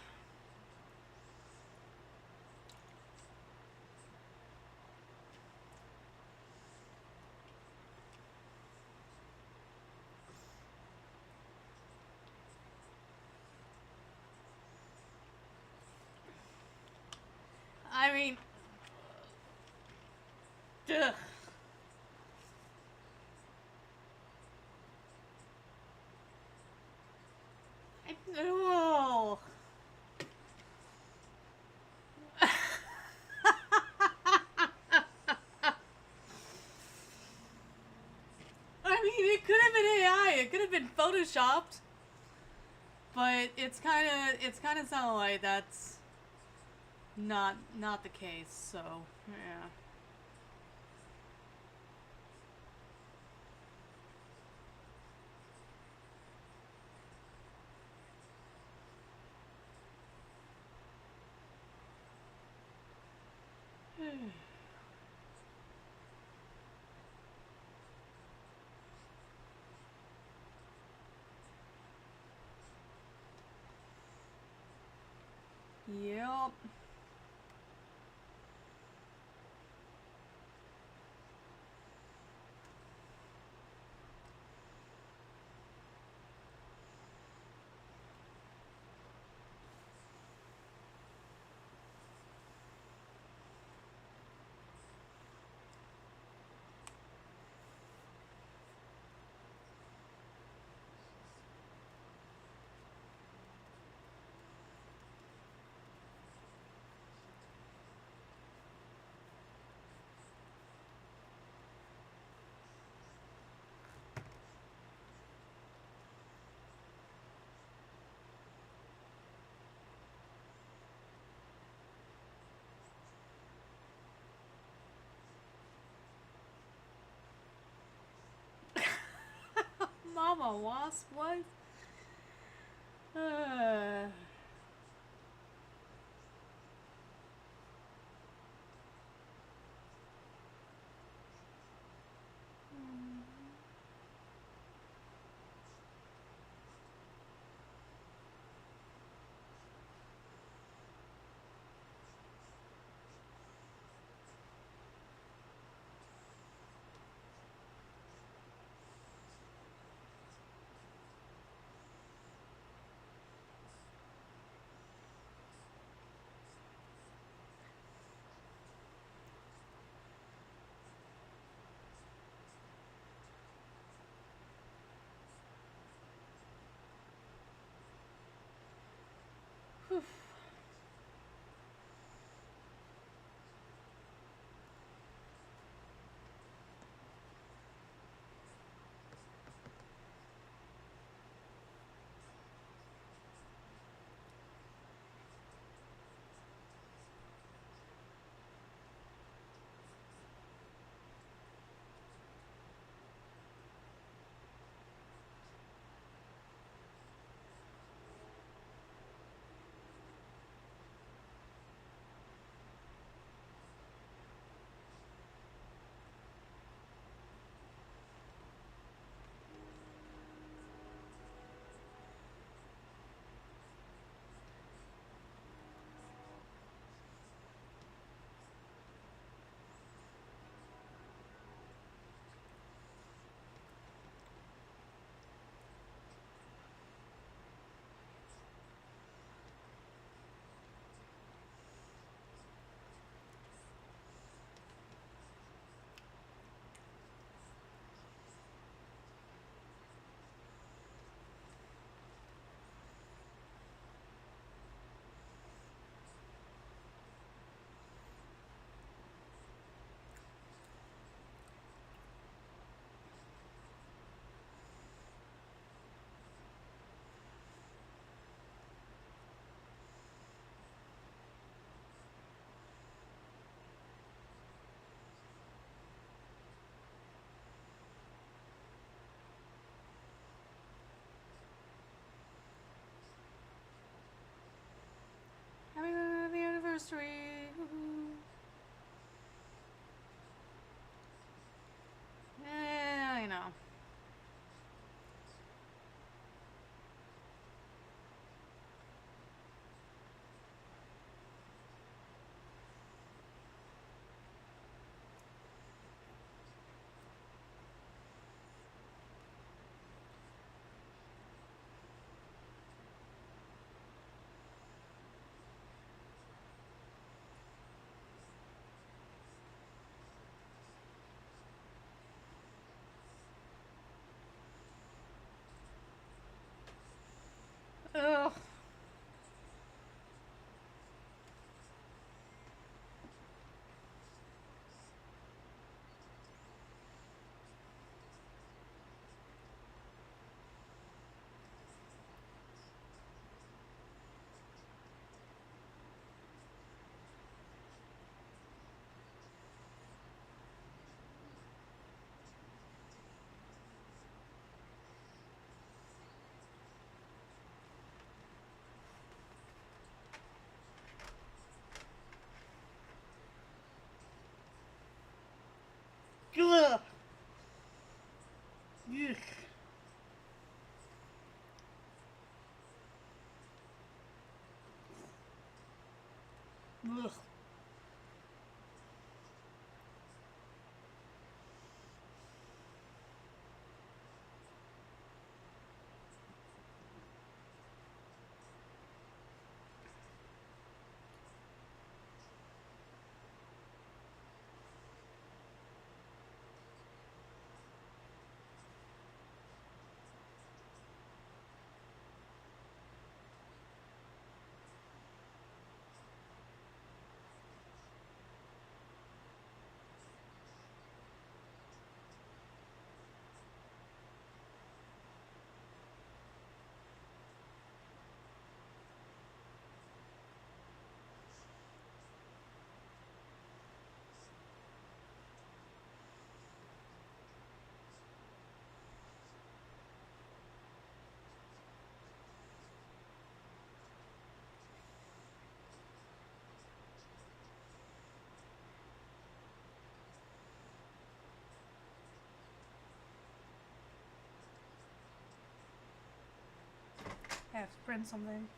I mean, ugh. Oh. I mean, it could have been AI. It could have been photoshopped. But it's kind of sounding like that's not the case. So, yeah. Yep. Mama Wasp, what? Ugh. I have to print something.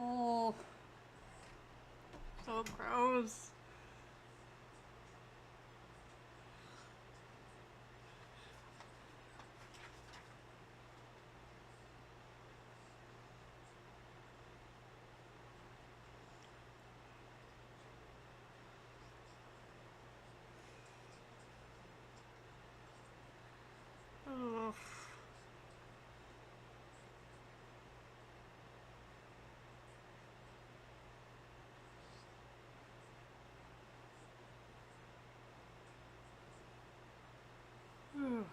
Oh, so gross. Ugh. Ugh.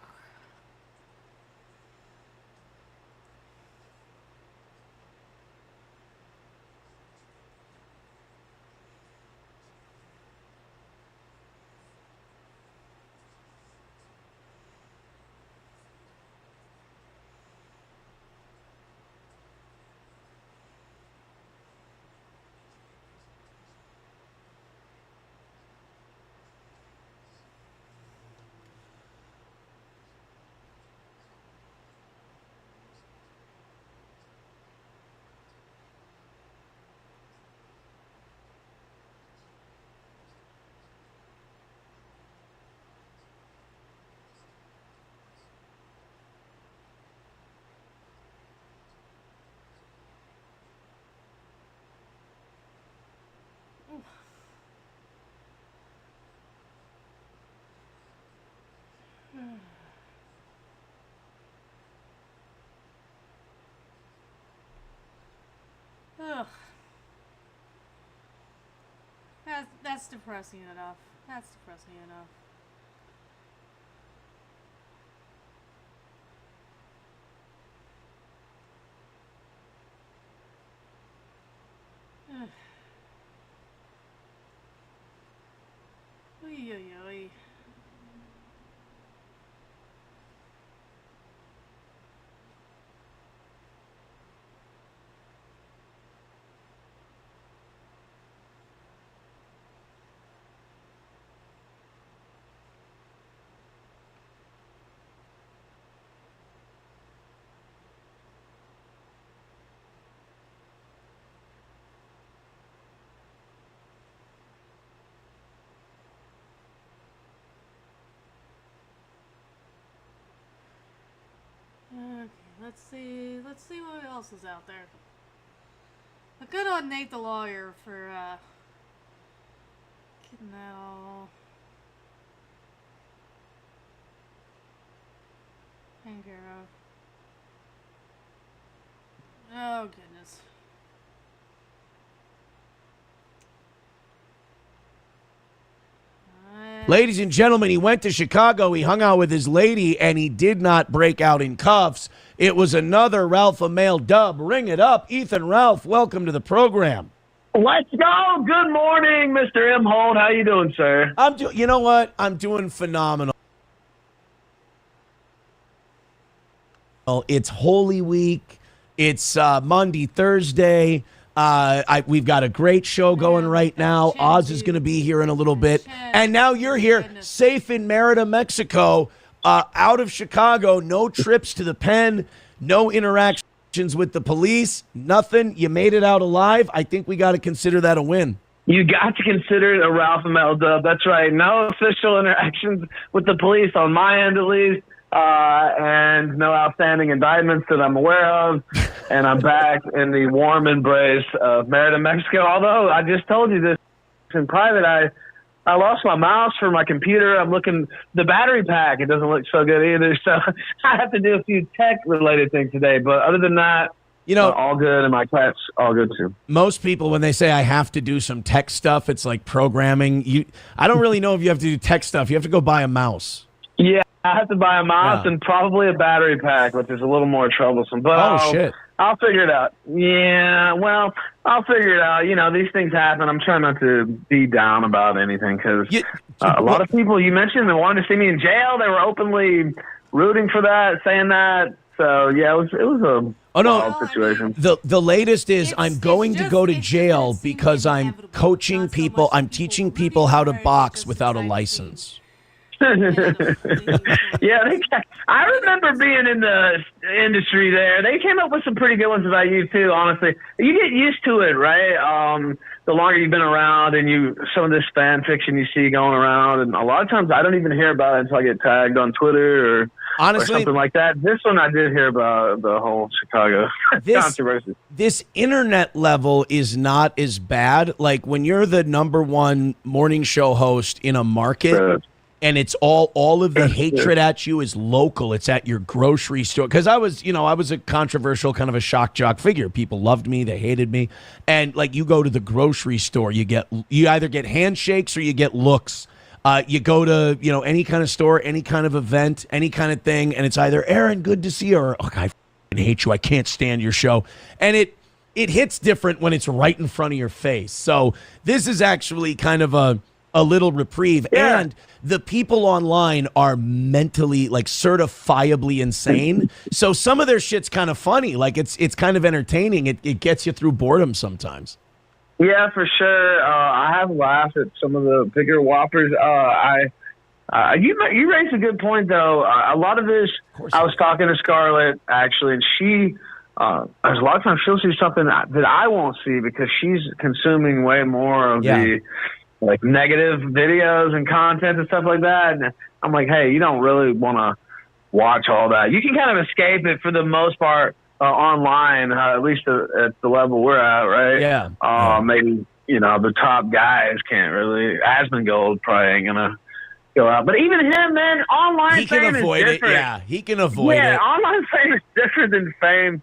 Ugh. That's depressing enough. That's depressing enough. Ugh. oy, oy. Okay, let's see what else is out there. But good on Nate the lawyer for getting that all taken care of. Oh goodness. Ladies and gentlemen, he went to Chicago, he hung out with his lady, and he did not break out in cuffs. It was another Ralph Male dub. Ring it up. Ethan Ralph, welcome to the program. Let's go. Good morning, Mr. M. Holt. How you doing, sir? You know what? I'm doing phenomenal. It's Holy Week. It's Monday, Thursday. We've got a great show going right now. Oz is going to be here in a little bit. And now you're here, safe in Merida, Mexico, out of Chicago. No trips to the pen, no interactions with the police, nothing. You made it out alive. I think we got to consider that a win. You got to consider it a Ralph Mel dub. That's right. No official interactions with the police on my end, at least. And no outstanding indictments that I'm aware of. And I'm back in the warm embrace of Merida, Mexico. Although I just told you this in private, I lost my mouse for my computer. I'm looking, the battery pack, it doesn't look so good either. So I have to do a few tech-related things today. But other than that, all good, and my cat's all good too. Most people, when they say I have to do some tech stuff, it's like programming. I don't really know if you have to do tech stuff. You have to go buy a mouse. Yeah, I have to buy a mouse and probably a battery pack, which is a little more troublesome. But shit. I'll figure it out. Yeah, well, I'll figure it out. These things happen. I'm trying not to be down about anything because a lot of people you mentioned that wanted to see me in jail. They were openly rooting for that, saying that. So yeah, it was a wild situation. The latest is I'm going to go to jail because I'm coaching people. I'm teaching people how to box without a license. Yeah, I remember being in the industry there. They came up with some pretty good ones about you too, honestly. You get used to it, right? The longer you've been around and some of this fan fiction you see going around, and a lot of times I don't even hear about it until I get tagged on Twitter or something like that. This one I did hear about the whole Chicago controversy. This internet level is not as bad. Like when you're the #1 morning show host in a market, and it's all of the hatred at you is local. It's at your grocery store. Because I was a controversial kind of a shock jock figure. People loved me, they hated me, and like you go to the grocery store, you either get handshakes or you get looks. You go to any kind of store, any kind of event, any kind of thing, and it's either Aaron, good to see you, or I hate you, I can't stand your show, and it hits different when it's right in front of your face. So this is actually kind of a little reprieve. Yeah. And the people online are mentally, like, certifiably insane. So some of their shit's kind of funny. Like, it's kind of entertaining. It gets you through boredom sometimes. Yeah, for sure. I have laughed at some of the bigger whoppers. You raised a good point, though. A lot of this, I was talking to Scarlett, actually, and she, there's a lot of times she'll see something that I won't see because she's consuming way more of the like negative videos and content and stuff like that. And I'm like, hey, you don't really want to watch all that. You can kind of escape it for the most part online, at least at the level we're at, right? Yeah. Maybe, the top guys can't really. Asmongold probably ain't going to go out. But even him, man, online fame is different. Yeah, he can avoid it. Yeah, online fame is different than fame.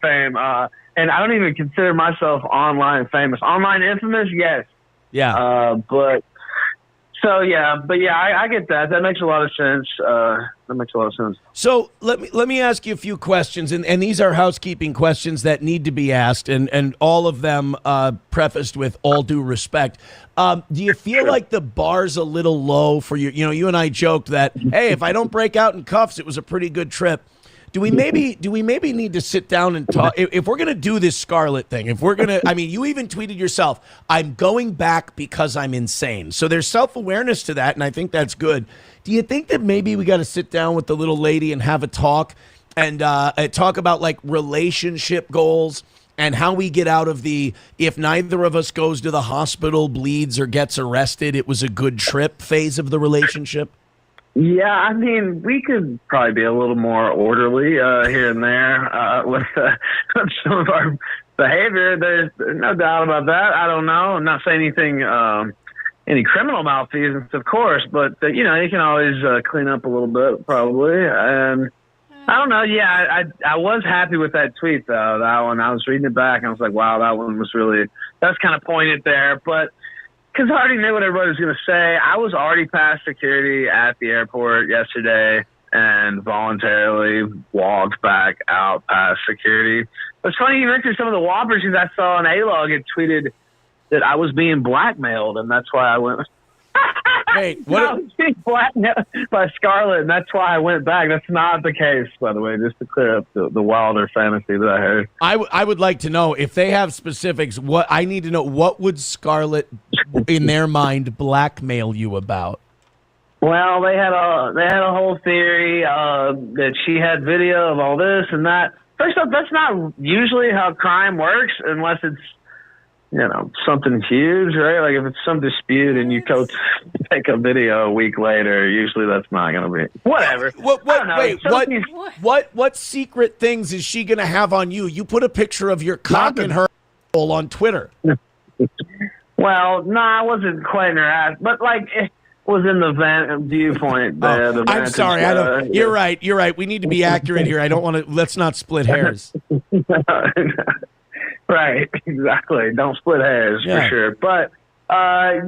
And I don't even consider myself online famous. Online infamous, yes. Yeah. But So yeah, but yeah, I get that. That makes a lot of sense. So let me ask you a few questions, and these are housekeeping questions that need to be asked, and all of them prefaced with all due respect. Do you feel like the bar's a little low for you? You know, you and I joked that, hey, if I don't break out in cuffs, it was a pretty good trip. Do we maybe need to sit down and talk? If we're going to do this Scarlet thing, if we're going to, I mean, you even tweeted yourself, I'm going back because I'm insane. So there's self-awareness to that, and I think that's good. Do you think that maybe we got to sit down with the little lady and have a talk and talk about like relationship goals and how we get out of the, if neither of us goes to the hospital, bleeds, or gets arrested, it was a good trip phase of the relationship? Yeah, I mean, we could probably be a little more orderly here and there with some of our behavior. There's no doubt about that. I don't know. I'm not saying anything, any criminal malfeasance, of course, but you know, you can always clean up a little bit, probably. And I don't know. Yeah, I was happy with that tweet though. That one, I was reading it back, and I was like, wow, that one was really, that's kind of pointed there, but. Because I already knew what everybody was going to say. I was already past security at the airport yesterday and voluntarily walked back out past security. It's funny you mentioned some of the whoppers because I saw an A-Log had tweeted that I was being blackmailed, and that's why I went. Wait, what? I was being blackmailed by Scarlet, and that's why I went back. That's not the case, by the way, just to clear up the wilder fantasy that I heard. I would like to know if they have specifics. What I need to know, what would Scarlet, in their mind, blackmail you about? Well, they had a whole theory that she had video of all this and that. First off, that's not usually how crime works unless it's, you know, something huge, right? Like if it's some dispute and you go take a video a week later, usually that's not going to be whatever. What secret things is she going to have on you? You put a picture of your cock in her hole on Twitter. Well, no, I wasn't quite in her ass, but like it was in the viewpoint. I'm sorry. I don't. You're right. You're right. We need to be accurate here. I don't want to. Let's not split hairs. Right, exactly. Don't split hairs for sure. But I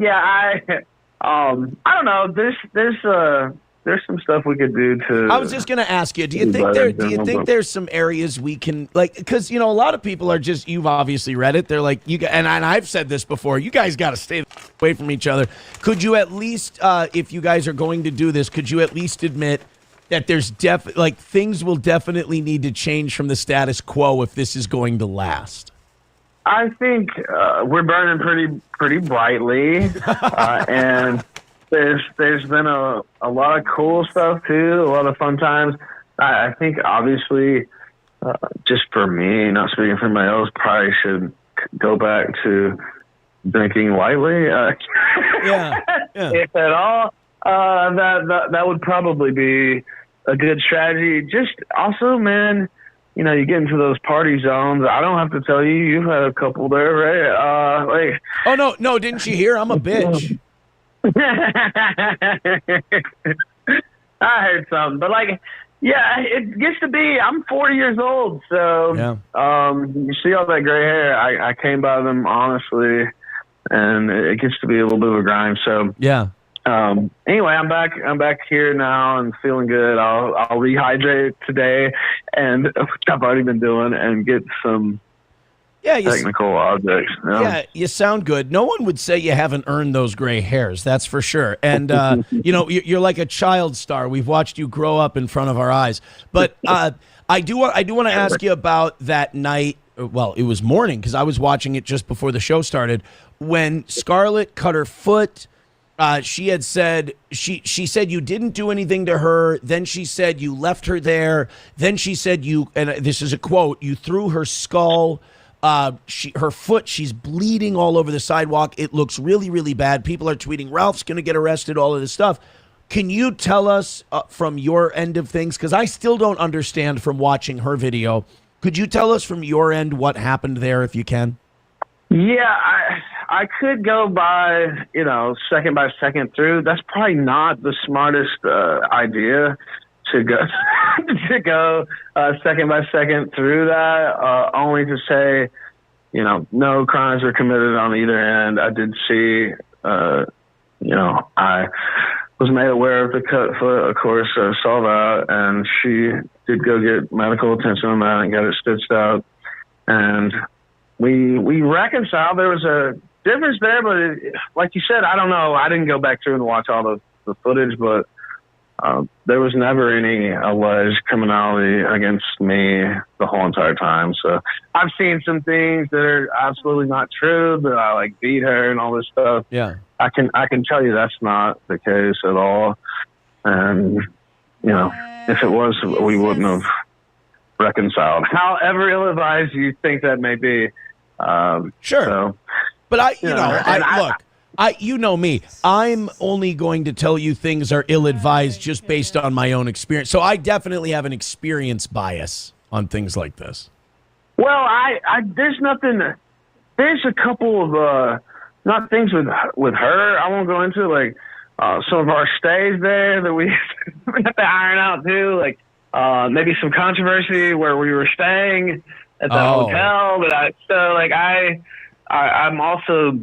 don't know. There's some stuff we could do to. I was just going to ask you. Do you think there's some areas we can like? Because you know, a lot of people are just. You've obviously read it. They're like and I've said this before. You guys got to stay away from each other. Could you at least, if you guys are going to do this, could you at least admit that there's things will definitely need to change from the status quo if this is going to last? I think we're burning pretty brightly, and there's been a lot of cool stuff too, a lot of fun times. I think obviously, just for me, not speaking for anybody else, probably should go back to drinking lightly. If at all, that would probably be a good strategy. Just also, man. You know, you get into those party zones. I don't have to tell you, you've had a couple there, right? Oh, no, didn't you hear? I'm a bitch. I heard something. But, it gets to be, I'm 40 years old, so you see all that gray hair. I came by them, honestly, and it gets to be a little bit of a grind. So, yeah. Anyway, I'm back here now and feeling good. I'll rehydrate today, and I've already been doing, and get some technical objects. You know? Yeah, you sound good. No one would say you haven't earned those gray hairs. That's for sure. And you know, you're like a child star. We've watched you grow up in front of our eyes. But I do want to ask you about that night. Well, it was morning because I was watching it just before the show started when Scarlet cut her foot. She had said she said you didn't do anything to her. Then she said you left her there. Then she said you, and this is a quote, you threw her skull. Her foot, she's bleeding all over the sidewalk. It looks really, really bad. People are tweeting, Ralph's going to get arrested, all of this stuff. Can you tell us from your end of things? Because I still don't understand from watching her video. Could you tell us from your end what happened there if you can? Yeah, I could go by, second by second through. That's probably not the smartest idea to go second by second through that. Only to say, no crimes were committed on either end. I did see, I was made aware of the cut foot, of course, so I saw that, and she did go get medical attention on that and got it stitched out. And we reconciled. There was a difference there, but like you said, I don't know. I didn't go back through and watch all the footage, but there was never any alleged criminality against me the whole entire time. So I've seen some things that are absolutely not true, that I like beat her and all this stuff. Yeah. I can tell you that's not the case at all. And, if it was, we wouldn't have reconciled. However ill-advised you think that may be. Sure. So, but you know me. I'm only going to tell you things are ill-advised just based on my own experience. So I definitely have an experience bias on things like this. Well, I there's nothing. There's a couple of not things with her. I won't go into like some of our stays there that we have to iron out too. Like maybe some controversy where we were staying at the hotel. I'm also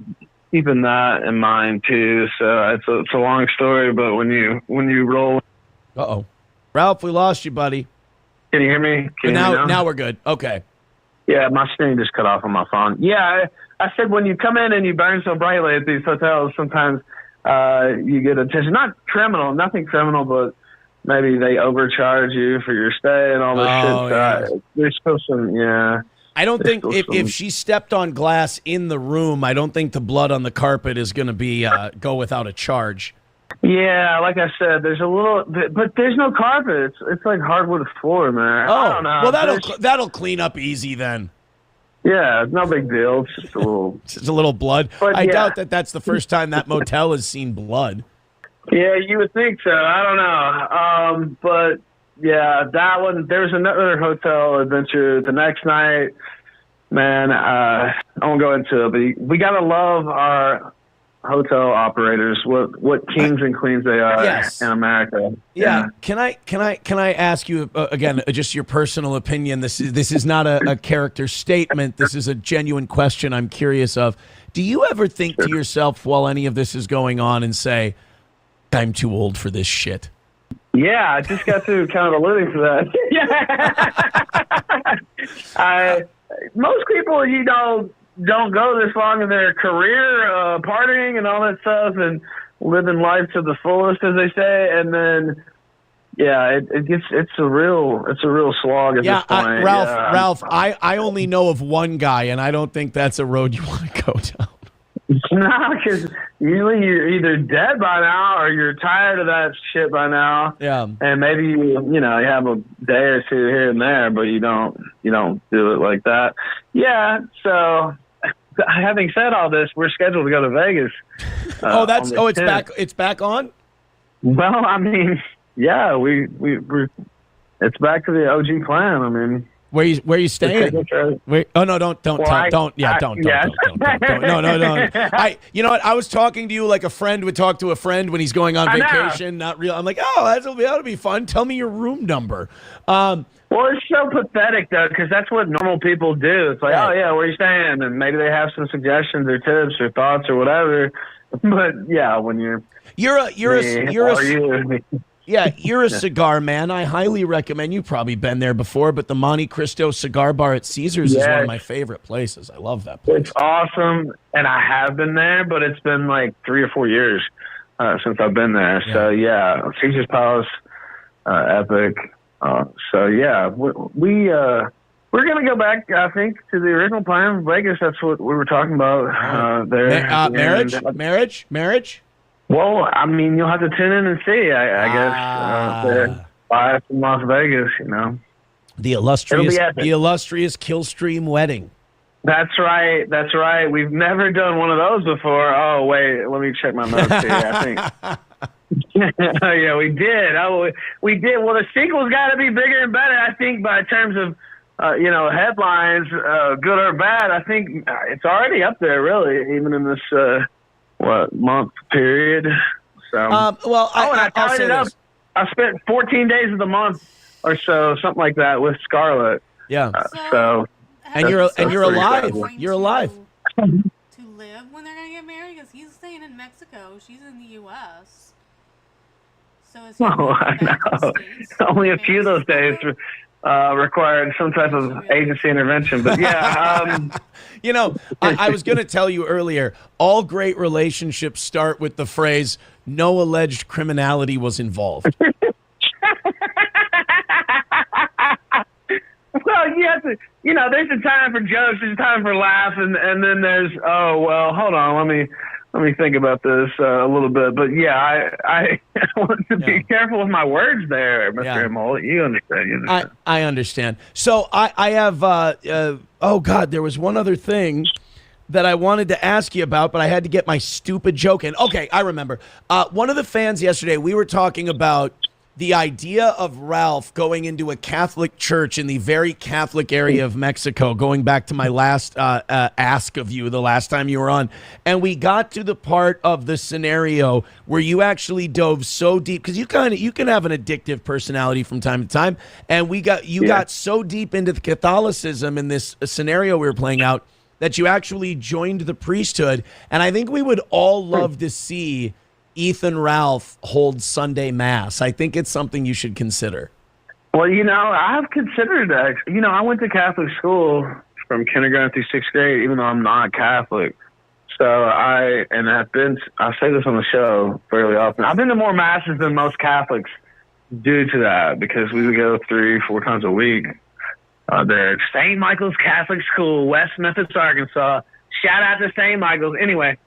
keeping that in mind too. So it's a long story, but when you roll. Ralph, we lost you, buddy. Can you hear me? Now we're good. Okay. Yeah, my screen just cut off on my phone. Yeah, I said when you come in and you burn so brightly at these hotels, sometimes you get attention. Nothing criminal, but maybe they overcharge you for your stay and all this shit. Yeah. There's still some, I don't think if she stepped on glass in the room, I don't think the blood on the carpet is going to be go without a charge. Yeah, like I said, there's a little, but there's no carpet. It's like hardwood floor, man. I don't know. Well, that'll clean up easy then. Yeah, no big deal. It's just a little, just a little blood. But I doubt that that's the first time that motel has seen blood. Yeah, you would think so. I don't know. But yeah, that one. There was another hotel adventure the next night. Man, I won't go into it, but we gotta love our hotel operators. What kings and queens they are in America. Yeah. Can I ask you again, just your personal opinion? This is not a character statement. This is a genuine question I'm curious of. Do you ever think to yourself while any of this is going on and say, I'm too old for this shit? Yeah, I just got through kind of alluding to that. Most people, don't go this long in their career, partying and all that stuff and living life to the fullest, as they say. And then, it's a real slog at this point. Ralph, I only know of one guy, and I don't think that's a road you want to go down. No, because usually you're either dead by now or you're tired of that shit by now. Yeah. And maybe you have a day or two here and there, but you don't do it like that. Yeah. So, having said all this, we're scheduled to go to Vegas. It's back on. Well, I mean, yeah, we're it's back to the OG plan. I mean. Where you staying? Don't. No. You know what? I was talking to you like a friend would talk to a friend when he's going on vacation. Not real. I'm like, that'll be fun. Tell me your room number. Well, it's so pathetic though, because that's what normal people do. It's like, where are you staying? And maybe they have some suggestions or tips or thoughts or whatever. But yeah, when you're a cigar man. I highly recommend. You've probably been there before, but the Monte Cristo Cigar Bar at Caesars is one of my favorite places. I love that place. It's awesome, and I have been there, but it's been like 3 or 4 years since I've been there. Yeah. So Caesar's Palace, epic. We're gonna go back, I think, to the original plan of Vegas. That's what we were talking about there. Marriage. Well, I mean, you'll have to tune in and see, I guess. Live from Las Vegas, The illustrious Killstream wedding. That's right. We've never done one of those before. Oh, wait, let me check my notes here. I think. Yeah, we did. We did. Well, the sequel's got to be bigger and better, I think, by terms of, headlines, good or bad. I think it's already up there, really, even in this... month period? So I'll say this. I spent 14 days of the month or so, something like that, with Scarlett. Yeah. So and you're alive. You're alive. To live when they're gonna get married? Because he's staying in Mexico. She's in the U.S. So is he I know. Only a few of those days required some type of agency intervention. But yeah. You know, I was going to tell you earlier, all great relationships start with the phrase, no alleged criminality was involved. Well, you have to, there's a time for jokes, there's a time for laughs, and then there's, oh, well, hold on, let me think about this a little bit. But yeah, I want to be careful with my words there, Mr. Immole. You understand. I understand. So I have, oh God, there was one other thing that I wanted to ask you about, but I had to get my stupid joke in. Okay, I remember. One of the fans yesterday, we were talking about the idea of Ralph going into a Catholic church in the very Catholic area of Mexico, going back to my last ask of you the last time you were on. And we got to the part of the scenario where you actually dove so deep, because you can have an addictive personality from time to time. And you got so deep into the Catholicism in this scenario we were playing out that you actually joined the priesthood. And I think we would all love to see Ethan Ralph holds Sunday Mass. I think it's something you should consider. Well, I've considered that. I went to Catholic school from kindergarten through 6th grade, even though I'm not Catholic. So I say this on the show fairly often. I've been to more masses than most Catholics due to that, because we would go 3-4 times a week. There, St. Michael's Catholic School, West Memphis, Arkansas. Shout out to St. Michael's. Anyway.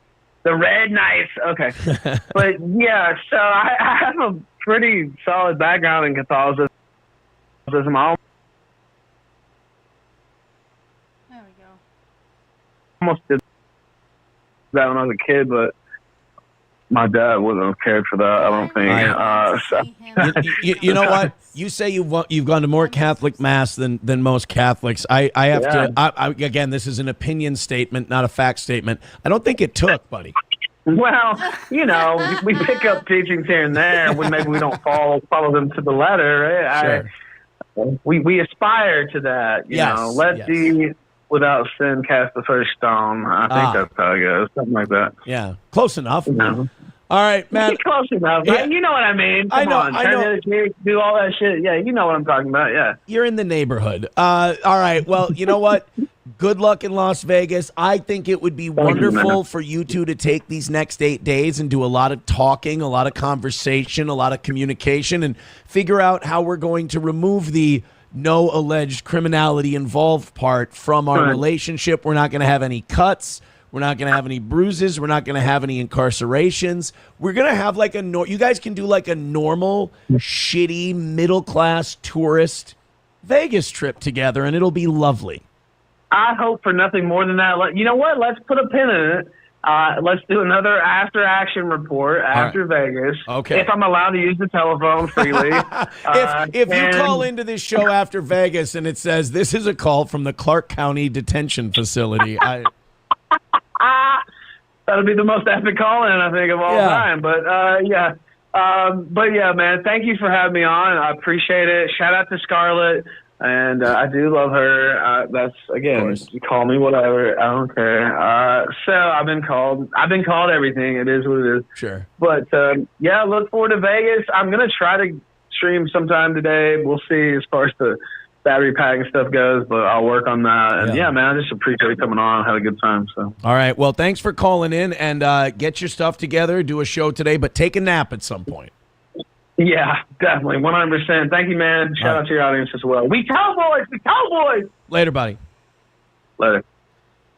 The Red Knights. Okay. But yeah, so I have a pretty solid background in Catholicism. There we go. Almost did that when I was a kid, but my dad wouldn't have cared for that, I don't think. You know what? You say you've gone to more Catholic Mass than most Catholics. I have to, again, this is an opinion statement, not a fact statement. I don't think it took, buddy. Well, we pick up teachings here and there when maybe we don't follow them to the letter. Right? Sure. We aspire to that. Let the without sin cast the first stone. I think that's how it goes. Something like that. Yeah. Close enough. All right, man. Close enough. Yeah. You know what I mean. Come on. I know. Do all that shit. Yeah, you know what I'm talking about. Yeah. You're in the neighborhood. All right. Well, you know what? Good luck in Las Vegas. I think it would be wonderful for you two to take these next 8 days and do a lot of talking, a lot of conversation, a lot of communication, and figure out how we're going to remove the no alleged criminality involved part from our relationship. We're not going to have any cuts. We're not going to have any bruises. We're not going to have any incarcerations. We're going to have like you guys can do like a normal, shitty, middle-class tourist Vegas trip together, and it'll be lovely. I hope for nothing more than that. You know what? Let's put a pin in it. Let's do another after-action report after Vegas. Okay. If I'm allowed to use the telephone freely. If you call into this show after Vegas and it says, this is a call from the Clark County Detention Facility, that'll be the most epic call-in, I think, of all time. But, man, thank you for having me on. I appreciate it. Shout out to Scarlett. And I do love her. That's, again, you call me whatever. I don't care. So I've been called everything. It is what it is. Sure. But, look forward to Vegas. I'm going to try to stream sometime today. We'll see as far as the battery pack and stuff goes, but I'll work on that. And, man, I just appreciate you coming on. Had a good time. So. All right. Well, thanks for calling in, and get your stuff together. Do a show today, but take a nap at some point. Yeah, definitely. 100%. Thank you, man. Shout out to your audience as well. We Cowboys! We Cowboys! Later, buddy. Later.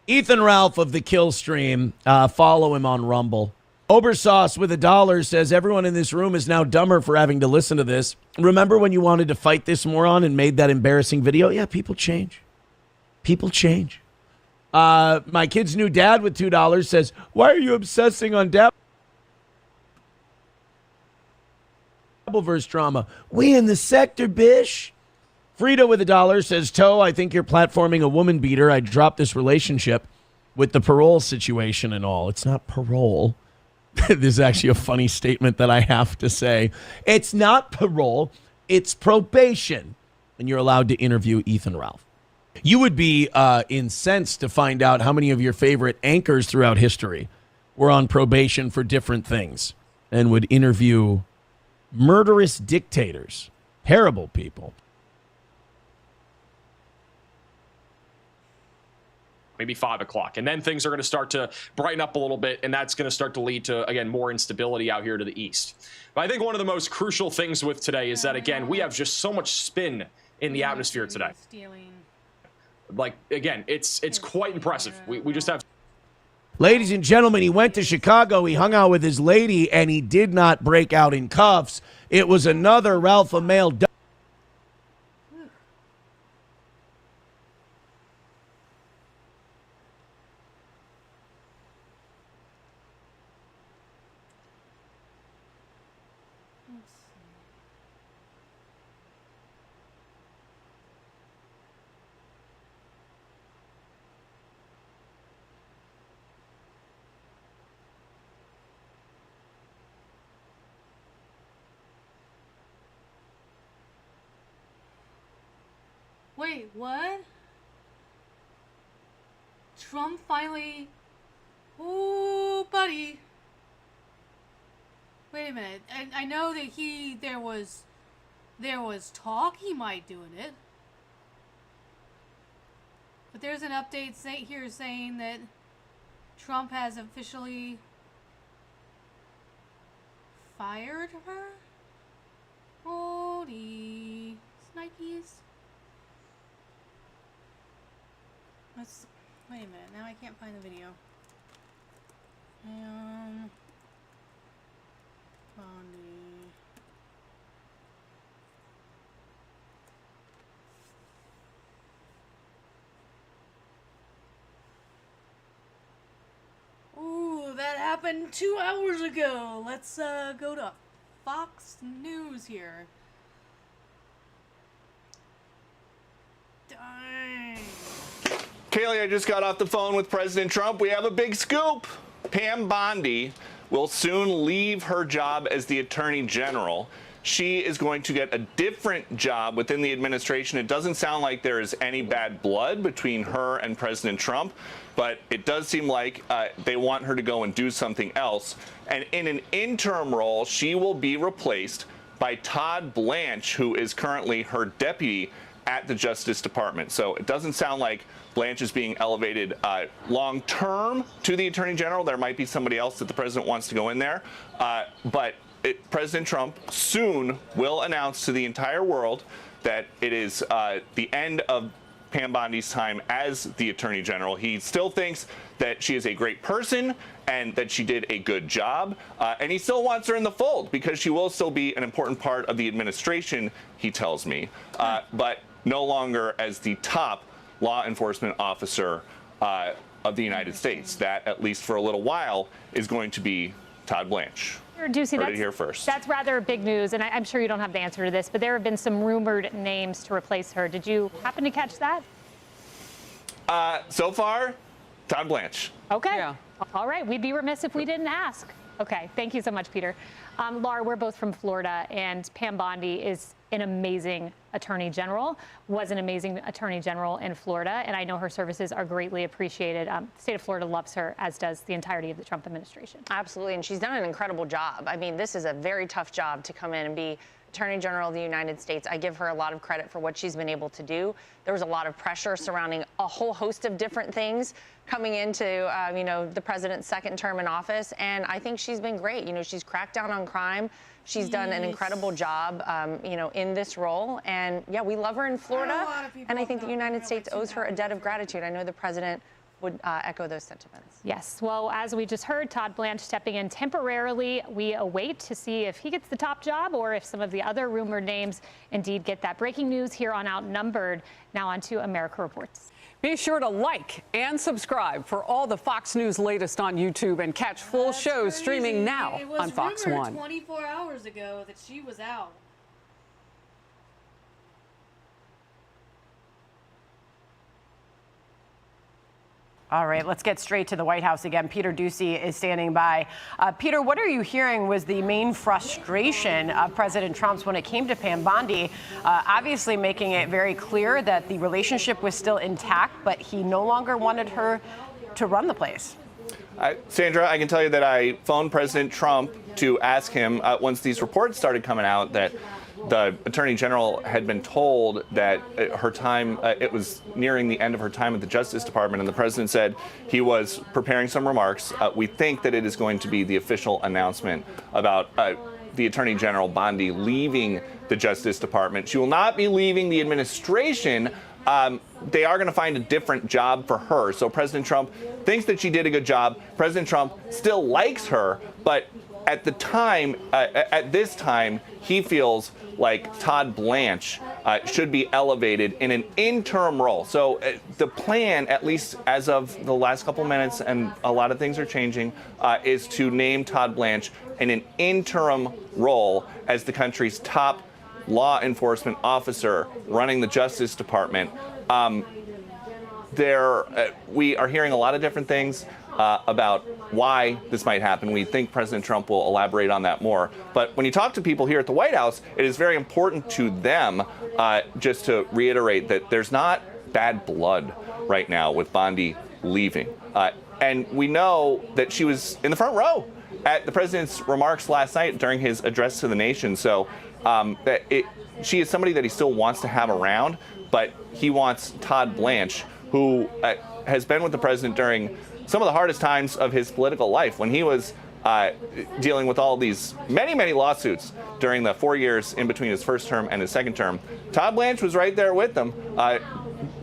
Ethan Ralph of the Kill Stream. Follow him on Rumble. Obersauce with $1 says, everyone in this room is now dumber for having to listen to this. Remember when you wanted to fight this moron and made that embarrassing video? Yeah, people change. People change. My kid's new dad with $2 says, why are you obsessing on Dabbleverse drama? We in the sector, bish. Frida with $1 says, Toe, I think you're platforming a woman beater. I dropped this relationship with the parole situation and all. It's not parole. This is actually a funny statement that I have to say. It's not parole. It's probation. And you're allowed to interview Ethan Ralph. You would be incensed to find out how many of your favorite anchors throughout history were on probation for different things and would interview murderous dictators, terrible people. Maybe 5 o'clock. And then things are going to start to brighten up a little bit, and that's going to start to lead to, again, more instability out here to the east. But I think one of the most crucial things with today is that, again, we have just so much spin in the atmosphere today. Like, again, it's quite impressive. We just have... Ladies and gentlemen, he went to Chicago, he hung out with his lady, and he did not break out in cuffs. It was another alpha male... Wait, what? Trump finally... Ooh, buddy. Wait a minute. I know that there was talk he might do it. But there's an update here saying that Trump has officially fired her? Holy snikes. Wait a minute, now I can't find the video. Bondi. Ooh, that happened 2 hours ago. Let's go to Fox News here. Dang. Kaylee, I just got off the phone with President Trump. We have a big scoop. Pam Bondi will soon leave her job as the Attorney General. She is going to get a different job within the administration. It doesn't sound like there is any bad blood between her and President Trump, but it does seem like they want her to go and do something else. And in an interim role, she will be replaced by Todd Blanche, who is currently her deputy at the Justice Department. So it doesn't sound like Blanche is being elevated long term to the Attorney General. There might be somebody else that the president wants to go in there. But President Trump soon will announce to the entire world that it is the end of Pam Bondi's time as the Attorney General. He still thinks that she is a great person and that she did a good job. And he still wants her in the fold because she will still be an important part of the administration, he tells me. But no longer as the top law enforcement officer of the United States. That, at least for a little while, is going to be Todd Blanche. Ducey, Heard it here first. That's rather big news, and I'm sure you don't have the answer to this, but there have been some rumored names to replace her. Did you happen to catch that? So far, Todd Blanche. Okay. Yeah. All right. We'd be remiss if we didn't ask. Okay. Thank you so much, Peter. Laura, we're both from Florida, and Pam Bondi is an amazing attorney general, was an amazing attorney general in Florida, and I know her services are greatly appreciated. The state of Florida loves her, as does the entirety of the Trump administration. Absolutely, and she's done an incredible job. I mean, this is a very tough job to come in and be Attorney General of the United States. I give her a lot of credit for what she's been able to do. There was a lot of pressure surrounding a whole host of different things coming into, the president's second term in office, and I think she's been great. She's cracked down on crime. She's done an incredible job, in this role. And, yeah, we love her in Florida. And I think the United States owes her a debt of gratitude. I know the president would echo those sentiments. Yes. Well, as we just heard, Todd Blanche stepping in temporarily. We await to see if he gets the top job or if some of the other rumored names indeed get that. Breaking news here on Outnumbered. Now on to America Reports. Be sure to like and subscribe for all the Fox News latest on YouTube and catch full shows streaming now on Fox One. 24 hours ago that she was out. All right, let's get straight to the White House again. Peter Ducey is standing by. Peter, what are you hearing was the main frustration of President Trump's when it came to Pam Bondi, obviously making it very clear that the relationship was still intact, but he no longer wanted her to run the place? Sandra, I can tell you that I phoned President Trump to ask him, once these reports started coming out, that the Attorney General had been told that her time, it was nearing the end of her time at the Justice Department, and the President said he was preparing some remarks. We think that it is going to be the official announcement about the Attorney General Bondi leaving the Justice Department. She will not be leaving the administration. They are going to find a different job for her. So President Trump thinks that she did a good job. President Trump still likes her, but at the time, at this time, he feels like Todd Blanche should be elevated in an interim role. So the plan, at least as of the last couple minutes, and a lot of things are changing, is to name Todd Blanche in an interim role as the country's top law enforcement officer running the Justice Department. We are hearing a lot of different things about why this might happen. We think President Trump will elaborate on that more. But when you talk to people here at the White House, it is very important to them, just to reiterate, that there's not bad blood right now with Bondi leaving. And we know that she was in the front row at the president's remarks last night during his address to the nation. So she is somebody that he still wants to have around, but he wants Todd Blanche, who has been with the president during some of the hardest times of his political life, when he was dealing with all these many lawsuits during the 4 years in between his first term and his second term. Todd Blanche was right there with them,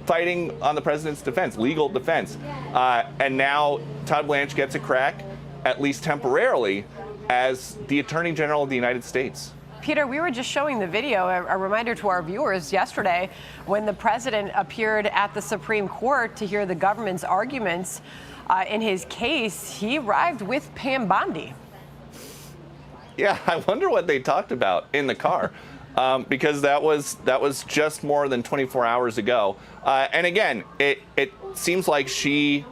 fighting on the president's defense, legal defense. And now Todd Blanche gets a crack, at least temporarily, as the Attorney General of the United States. Peter, we were just showing the video, a reminder to our viewers yesterday, when the president appeared at the Supreme Court to hear the government's arguments in his case. He arrived with Pam Bondi. Yeah, I wonder what they talked about in the car, because that was just more than 24 hours ago. And again, it seems like she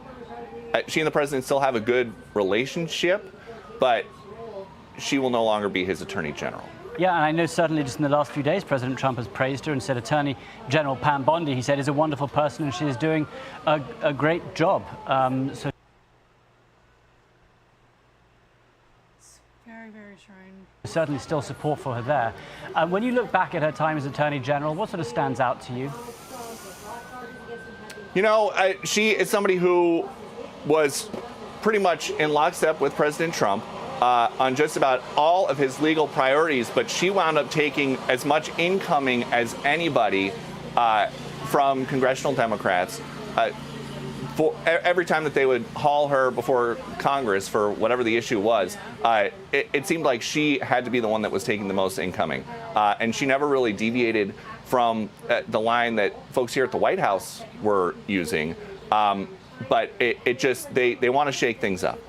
and the president still have a good relationship, but she will no longer be his Attorney General. Yeah, and I know certainly just in the last few days, President Trump has praised her and said Attorney General Pam Bondi, he said, is a wonderful person and she is doing a great job. So Very strange. Certainly still support for her there. When you look back at her time as Attorney General, what sort of stands out to you? You know, she is somebody who was pretty much in lockstep with President Trump on just about all of his legal priorities, but she wound up taking as much incoming as anybody from congressional Democrats. For every time that they would haul her before Congress for whatever the issue was, it seemed like she had to be the one that was taking the most incoming. And she never really deviated from the line that folks here at the White House were using. But they want to shake things up.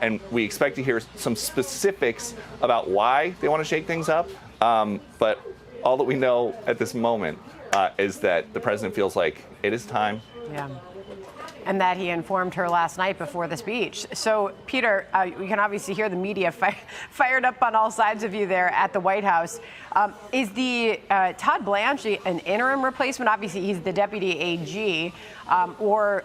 And we expect to hear some specifics about why they want to shake things up. But all that we know at this moment is that the president feels like it is time. Yeah. And that he informed her last night before the speech. So, Peter, you can obviously hear the media fired up on all sides of you there at the White House. Is the Todd Blanche an interim replacement? Obviously, he's the deputy AG. Or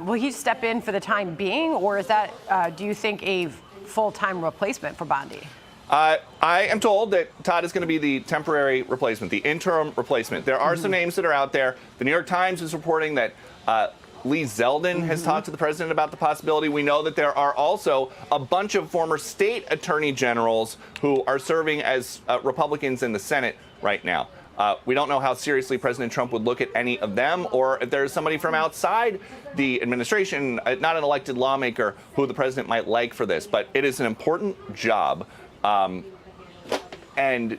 will he step in for the time being? Or is that, do you think, a full-time replacement for Bondi? I am told that Todd is going to be the temporary replacement, the interim replacement. There are some names that are out there. The New York Times is reporting that Lee Zeldin has talked to the president about the possibility. We know that there are also a bunch of former state attorney generals who are serving as Republicans in the Senate right now. We don't know how seriously President Trump would look at any of them, or if there's somebody from outside the administration, not an elected lawmaker, who the president might like for this. But it is an important job. And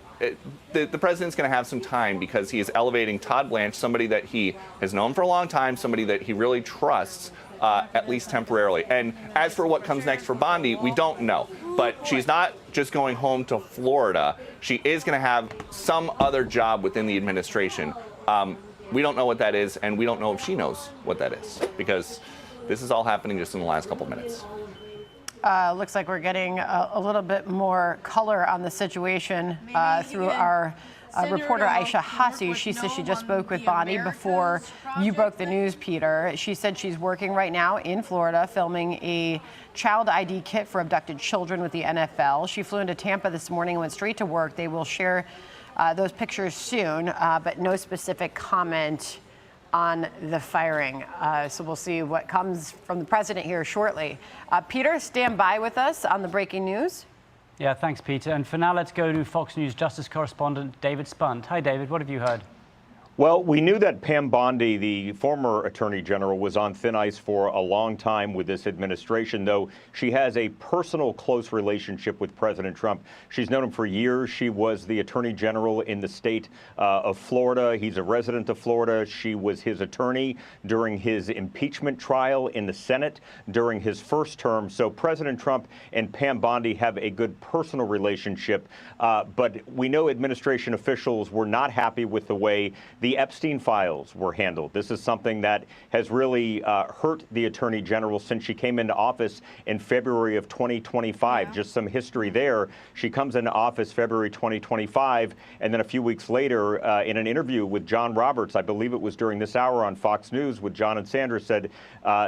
the president's going to have some time because he is elevating Todd Blanche, somebody that he has known for a long time, somebody that he really trusts, at least temporarily. And as for what comes next for Bondi, we don't know. But she's not just going home to Florida. She is going to have some other job within the administration. We don't know what that is, and we don't know if she knows what that is, because This is all happening just in the last couple minutes. Looks like we're getting a little bit more color on the situation through our reporter Aisha Hassi. She says she just spoke with Bonnie before you broke the news, Peter. She said she's working right now in Florida filming a child ID kit for abducted children with the NFL. She flew into Tampa this morning and went straight to work. They will share those pictures soon, but no specific comment on the firing. So we'll see what comes from the president here shortly. Peter, stand by with us on the breaking news. Yeah, thanks, Peter. And for now, let's go to Fox News Justice correspondent David Spunt. Hi, David. What have you heard? Well, we knew that Pam Bondi, the former Attorney General, was on thin ice for a long time with this administration, though she has a personal close relationship with President Trump. She's known him for years. She was the Attorney General in the state of Florida. He's a resident of Florida. She was his attorney during his impeachment trial in the Senate during his first term. So President Trump and Pam Bondi have a good personal relationship. But we know administration officials were not happy with the way the Epstein files were handled. This is something that has really hurt the Attorney General since she came into office in February of 2025. Yeah. Just some history there. She comes into office February 2025, and then a few weeks later, in an interview with John Roberts, I believe it was during this hour on Fox News with John and Sandra, said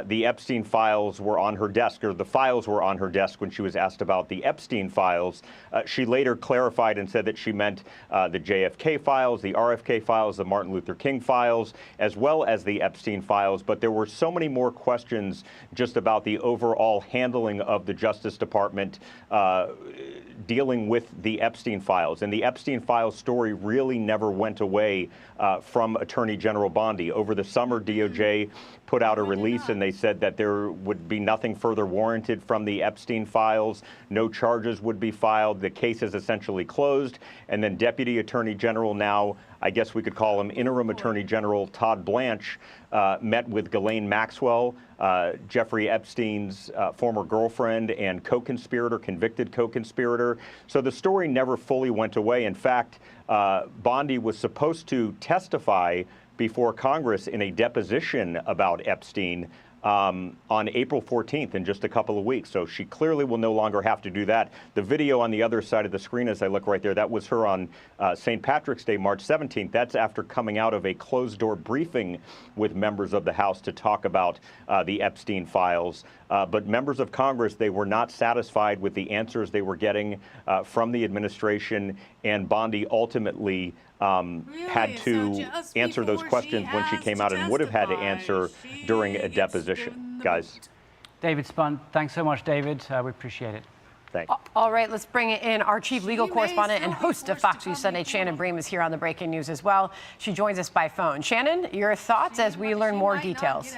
the Epstein files were on her desk, or the files were on her desk when she was asked about the Epstein files. She later clarified and said that she meant the JFK files, the RFK files, the Martin Luther King files, as well as the Epstein files. But there were so many more questions just about the overall handling of the Justice Department dealing with the Epstein files. And the Epstein files story really never went away from Attorney General Bondi. Over the summer, DOJ put out a release and they said that there would be nothing further warranted from the Epstein files. No charges would be filed. The case is essentially closed. And then Deputy Attorney General, now I guess we could call him Interim Attorney General Todd Blanche, met with Ghislaine Maxwell, Jeffrey Epstein's former girlfriend and co-conspirator, convicted co-conspirator. So the story never fully went away. In fact, Bondi was supposed to testify before Congress in a deposition about Epstein on April 14th in just a couple of weeks. So she clearly will no longer have to do that. The video on the other side of the screen, as I look right there, that was her on St. Patrick's Day, March 17th. That's after coming out of a closed-door briefing with members of the House to talk about the Epstein files. But members of Congress, they were not satisfied with the answers they were getting from the administration, and Bondi ultimately had to answer those questions when she came out and would have had to answer during a deposition. Guys. David Spunt, thanks so much, David. We appreciate it. Thanks. All right, let's bring in our chief legal correspondent and host of Fox News Sunday, Shannon Bream, is here on the breaking news as well. She joins us by phone. Shannon, your thoughts as we learn more details.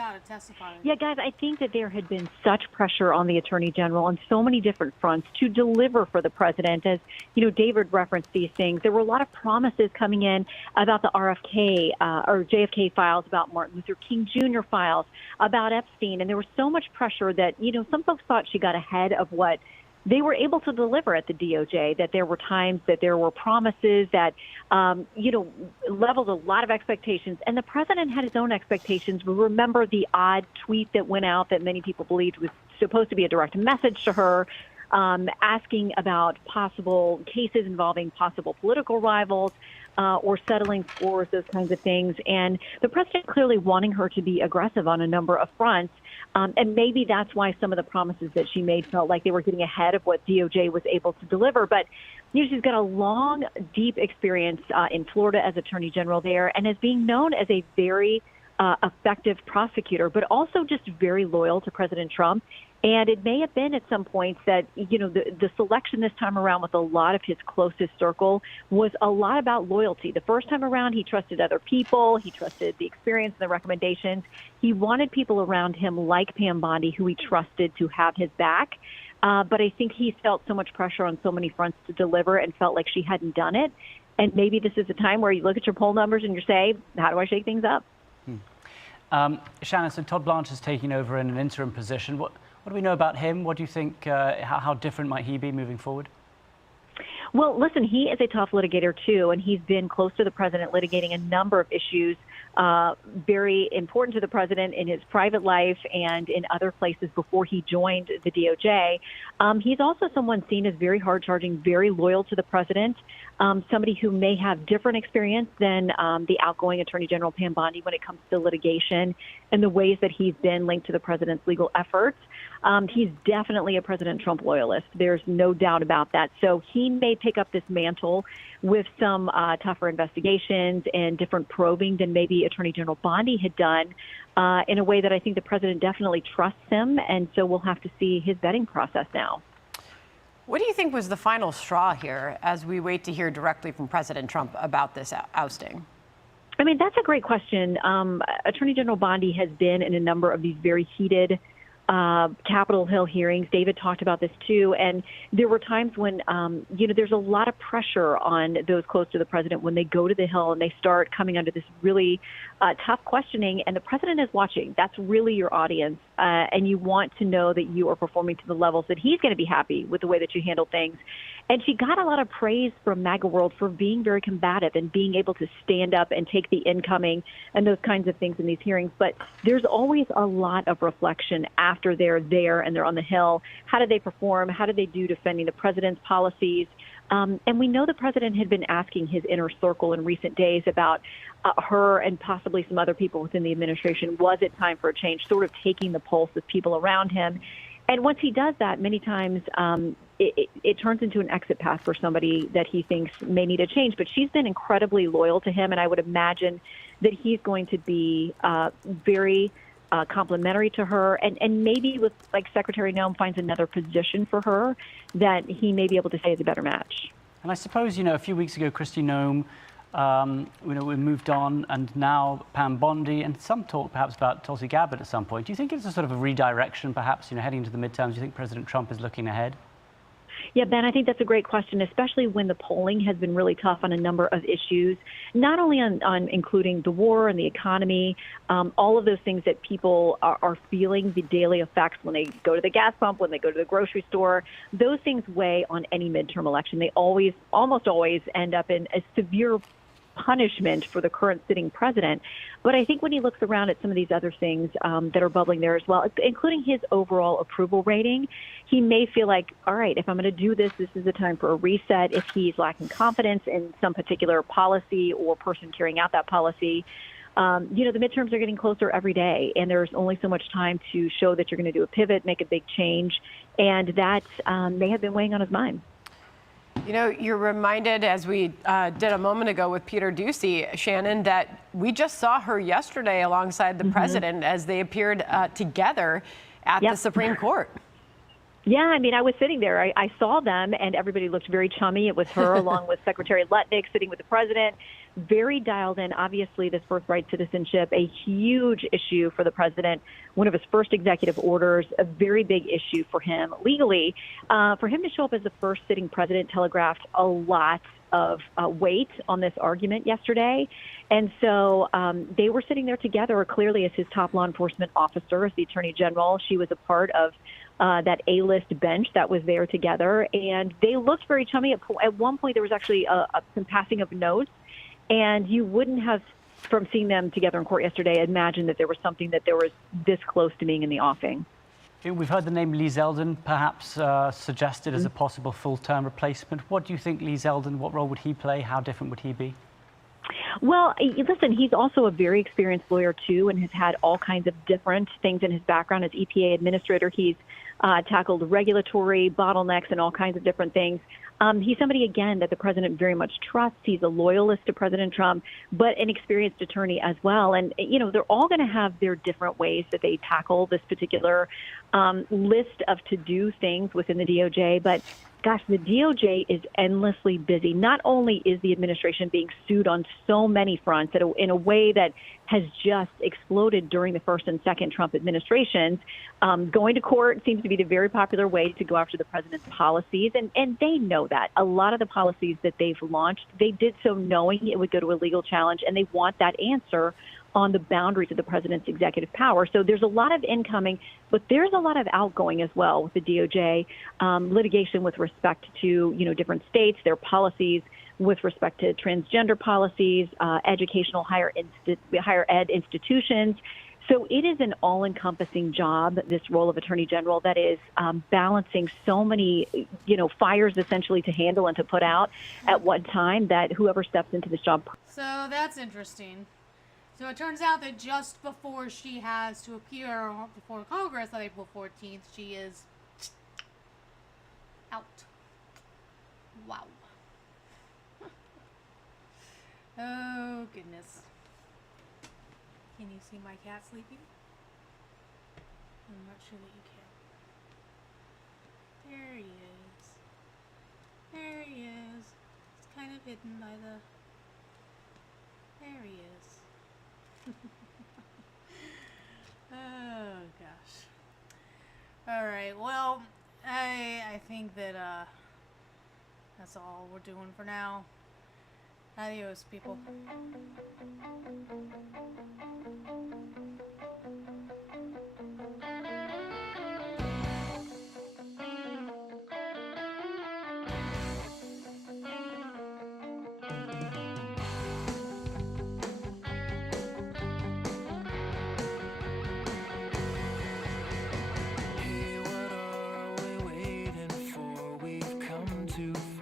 Yeah, guys, I think that there had been such pressure on the Attorney General on so many different fronts to deliver for the president. As you know, David referenced these things. There were a lot of promises coming in about the RFK or JFK files, about Martin Luther King Jr. files, about Epstein, and there was so much pressure that, you know, some folks thought she got ahead of what they were able to deliver at the DOJ, that there were times that there were promises that, leveled a lot of expectations. And the president had his own expectations. We remember the odd tweet that went out that many people believed was supposed to be a direct message to her, asking about possible cases involving possible political rivals or settling scores, those kinds of things. And the president clearly wanting her to be aggressive on a number of fronts. And maybe that's why some of the promises that she made felt like they were getting ahead of what DOJ was able to deliver. But you know, she's got a long, deep experience in Florida as Attorney General there, and as being known as a very effective prosecutor, but also just very loyal to President Trump. And it may have been at some points that, you know, the selection this time around with a lot of his closest circle was a lot about loyalty. The first time around, he trusted other people. He trusted the experience and the recommendations. He wanted people around him like Pam Bondi, who he trusted to have his back. But I think he felt so much pressure on so many fronts to deliver and felt like she hadn't done it. And maybe this is a time where you look at your poll numbers and you say, how do I shake things up? Shannon, so Todd Blanche is taking over in an interim position. What do we know about him? What do you think, how different might he be moving forward? Well, listen, he is a tough litigator, too, and he's been close to the president litigating a number of issues very important to the president in his private life and in other places before he joined the DOJ. He's also someone seen as very hard-charging, very loyal to the president, somebody who may have different experience than the outgoing Attorney General Pam Bondi when it comes to litigation and the ways that he's been linked to the president's legal efforts. He's definitely a President Trump loyalist. There's no doubt about that. So he may pick up this mantle with some tougher investigations and different probing than maybe Attorney General Bondi had done in a way that I think the president definitely trusts him. And so we'll have to see his vetting process now. What do you think was the final straw here as we wait to hear directly from President Trump about this ousting? I mean, that's a great question. Attorney General Bondi has been in a number of these very heated Capitol Hill hearings. David talked about this too. And there were times when, there's a lot of pressure on those close to the president when they go to the Hill and they start coming under this really tough questioning. And the president is watching. That's really your audience. And you want to know that you are performing to the levels that he's going to be happy with the way that you handle things. And she got a lot of praise from MAGA World for being very combative and being able to stand up and take the incoming and those kinds of things in these hearings. But there's always a lot of reflection after they're there and they're on the Hill. How did they perform? How did they do defending the president's policies? And we know the president had been asking his inner circle in recent days about her and possibly some other people within the administration. Was it time for a change? Sort of taking the pulse of people around him. And once he does that, many times it turns into an exit path for somebody that he thinks may need a change. But she's been incredibly loyal to him, and I would imagine that he's going to be very complimentary to her. And maybe with, like, Secretary Noem finds another position for her that he may be able to say is a better match. And I suppose, a few weeks ago, Kristi Noem, we moved on, and now Pam Bondi, and some talk perhaps about Tulsi Gabbard at some point. Do you think it's a sort of a redirection, perhaps, heading into the midterms? Do you think President Trump is looking ahead? Yeah, Ben, I think that's a great question, especially when the polling has been really tough on a number of issues, not only on including the war and the economy, all of those things that people are feeling the daily effects when they go to the gas pump, when they go to the grocery store. Those things weigh on any midterm election. They almost always end up in a severe punishment for the current sitting president. But I think when he looks around at some of these other things that are bubbling there as well, including his overall approval rating, he may feel like, all right, if I'm going to do this, this is the time for a reset. If he's lacking confidence in some particular policy or person carrying out that policy, the midterms are getting closer every day, and there's only so much time to show that you're going to do a pivot, make a big change, and that may have been weighing on his mind. You're reminded, as we did a moment ago with Peter Doocy, Shannon, that we just saw her yesterday alongside the president as they appeared together at the Supreme Court. Yeah, I mean, I was sitting there. I saw them, and everybody looked very chummy. It was her along with Secretary Lutnick sitting with the president, very dialed in. Obviously, this birthright citizenship, a huge issue for the president, one of his first executive orders, a very big issue for him legally. For him to show up as the first sitting president telegraphed a lot of weight on this argument yesterday. And so they were sitting there together clearly as his top law enforcement officer, as the Attorney General. She was a part of that A-list bench that was there together. And they looked very chummy. At one point, there was actually some passing of notes. And you wouldn't have, from seeing them together in court yesterday, imagined that there was something that there was this close to being in the offing. We've heard the name Lee Zeldin perhaps suggested as a possible full-term replacement. What do you think, Lee Zeldin? What role would he play? How different would he be? Well, listen, he's also a very experienced lawyer, too, and has had all kinds of different things in his background. As EPA administrator, he's tackled regulatory bottlenecks and all kinds of different things. He's somebody, again, that the president very much trusts. He's a loyalist to President Trump, but an experienced attorney as well. And, they're all going to have their different ways that they tackle this particular list of to-do things within the DOJ. But gosh, the DOJ is endlessly busy. Not only is the administration being sued on so many fronts in a way that has just exploded during the first and second Trump administrations, going to court seems to be the very popular way to go after the president's policies. And they know that. A lot of the policies that they've launched, they did so knowing it would go to a legal challenge, and they want that answer on the boundaries of the president's executive power. So there's a lot of incoming, but there's a lot of outgoing as well with the DOJ, litigation with respect to, different states, their policies with respect to transgender policies, educational higher ed institutions. So it is an all-encompassing job, this role of Attorney General, that is balancing so many, fires essentially to handle and to put out at one time, that whoever steps into this job. So that's interesting. So it turns out that just before she has to appear before Congress on April 14th, she is out. Wow. Oh, goodness. Can you see my cat sleeping? I'm not sure that you can. There he is. There he is. It's kind of hidden by the... There he is. Oh, gosh. Alright, well, I think that, that's all we're doing for now. Adios, people. Hey, what are we waiting for? We've come too far.